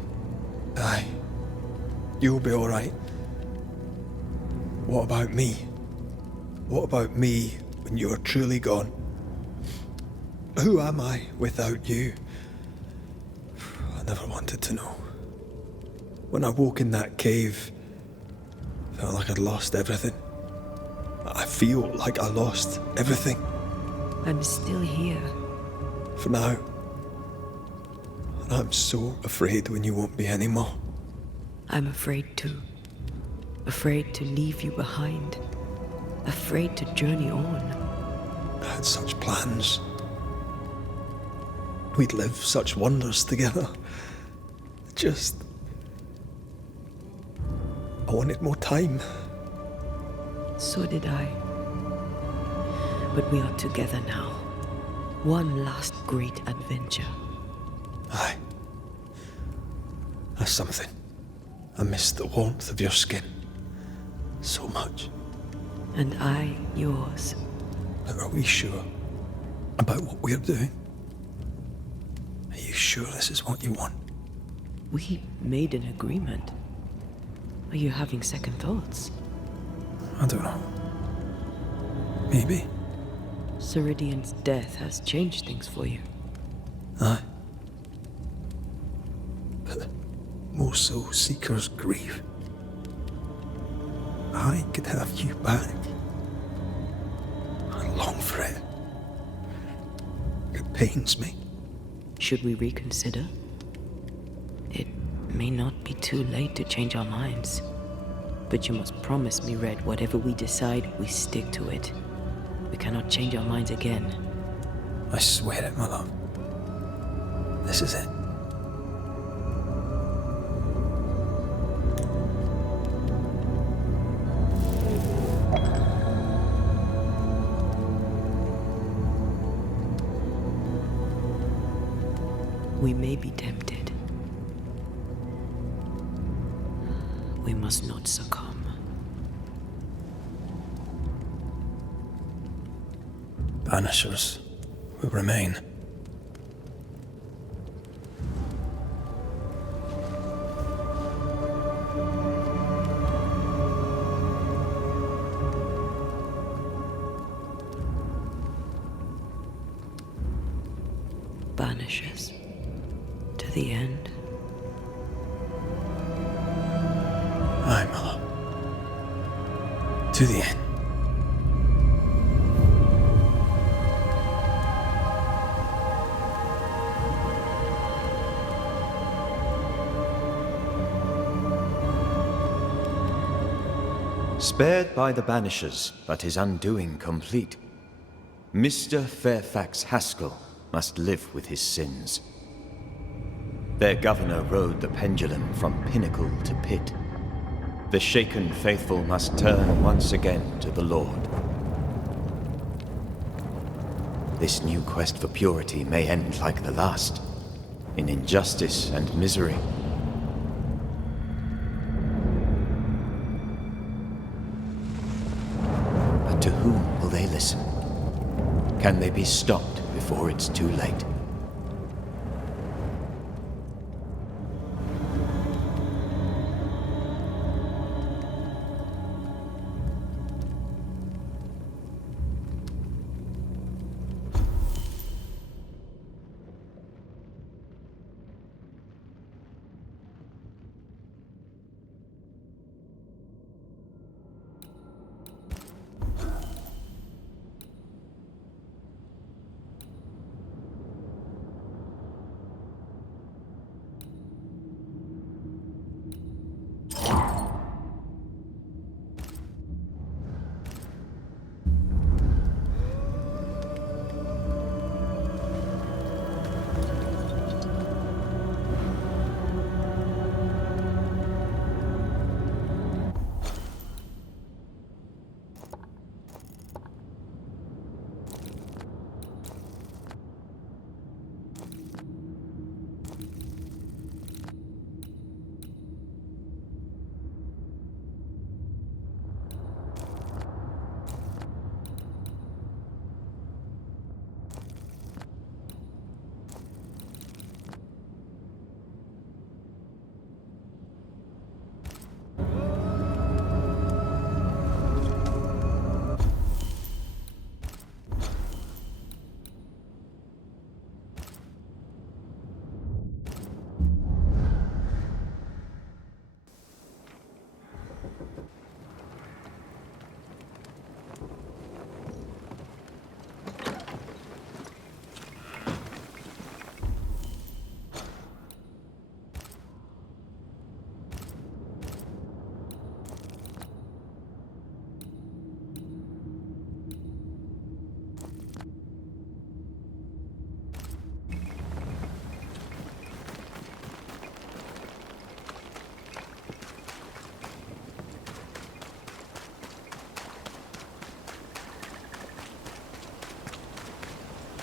Aye. You'll be all right. What about me? What about me when you are truly gone? Who am I without you? I never wanted to know. When I woke in that cave, I felt like I'd lost everything. I feel like I lost everything. I'm still here. For now. And I'm so afraid when you won't be anymore. I'm afraid too. Afraid to leave you behind. Afraid to journey on. I had such plans. We'd live such wonders together. I wanted more time. So did I. But we are together now. One last great adventure. Aye. That's something. I miss the warmth of your skin. So much. And I yours. But are we sure about what we're doing? Are you sure this is what you want? We made an agreement. Are you having second thoughts? I don't know. Maybe. Ceridian's death has changed things for you. Aye. But more so Seeker's grief. I could have you back. I long for it. It pains me. Should we reconsider? It may not be too late to change our minds. But you must promise me, Red, whatever we decide, we stick to it. We cannot change our minds again. I swear it, my love. This is it. We may be tempted. We must not succumb. Banishers will remain. Banishers. To the end. Aye, my love. To the end. Spared by the Banishers, but his undoing complete, Mr. Fairfax Haskell must live with his sins. Their governor rode the pendulum from pinnacle to pit. The shaken faithful must turn once again to the Lord. This new quest for purity may end like the last, in injustice and misery. But to whom will they listen? Can they be stopped before it's too late?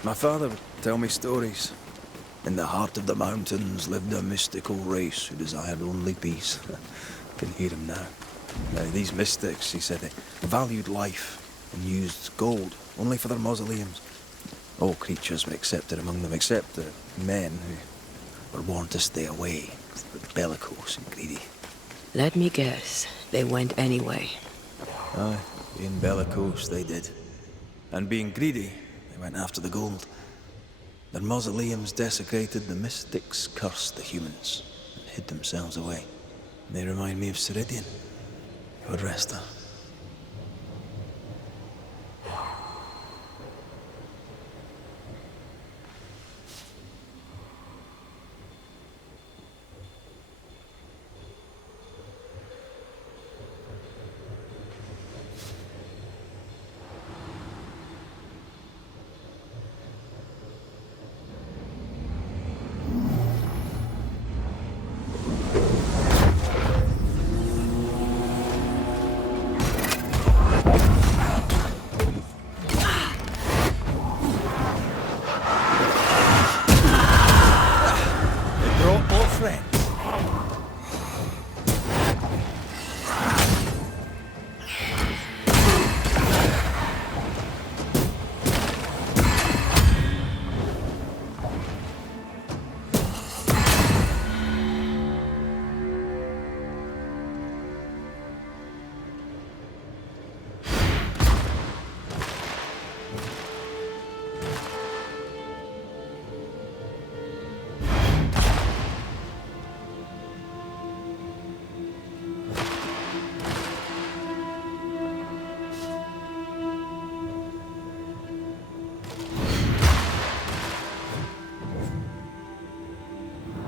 My father would tell me stories. In the heart of the mountains lived a mystical race who desired only peace. Can hear him now. Now, these mystics, he said, they valued life and used gold only for their mausoleums. All creatures were accepted among them, except the men who were born to stay away. They were bellicose and greedy. Let me guess, they went anyway. Aye, being bellicose, they did. And being greedy, they went after the gold. Their mausoleums desecrated, the mystics cursed the humans and hid themselves away. They remind me of Ceridian, who would rest there.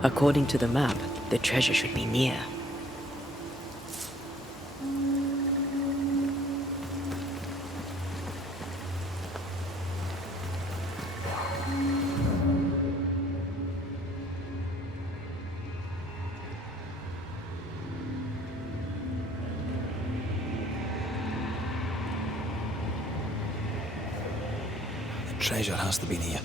According to the map, the treasure should be near. The treasure has to be near.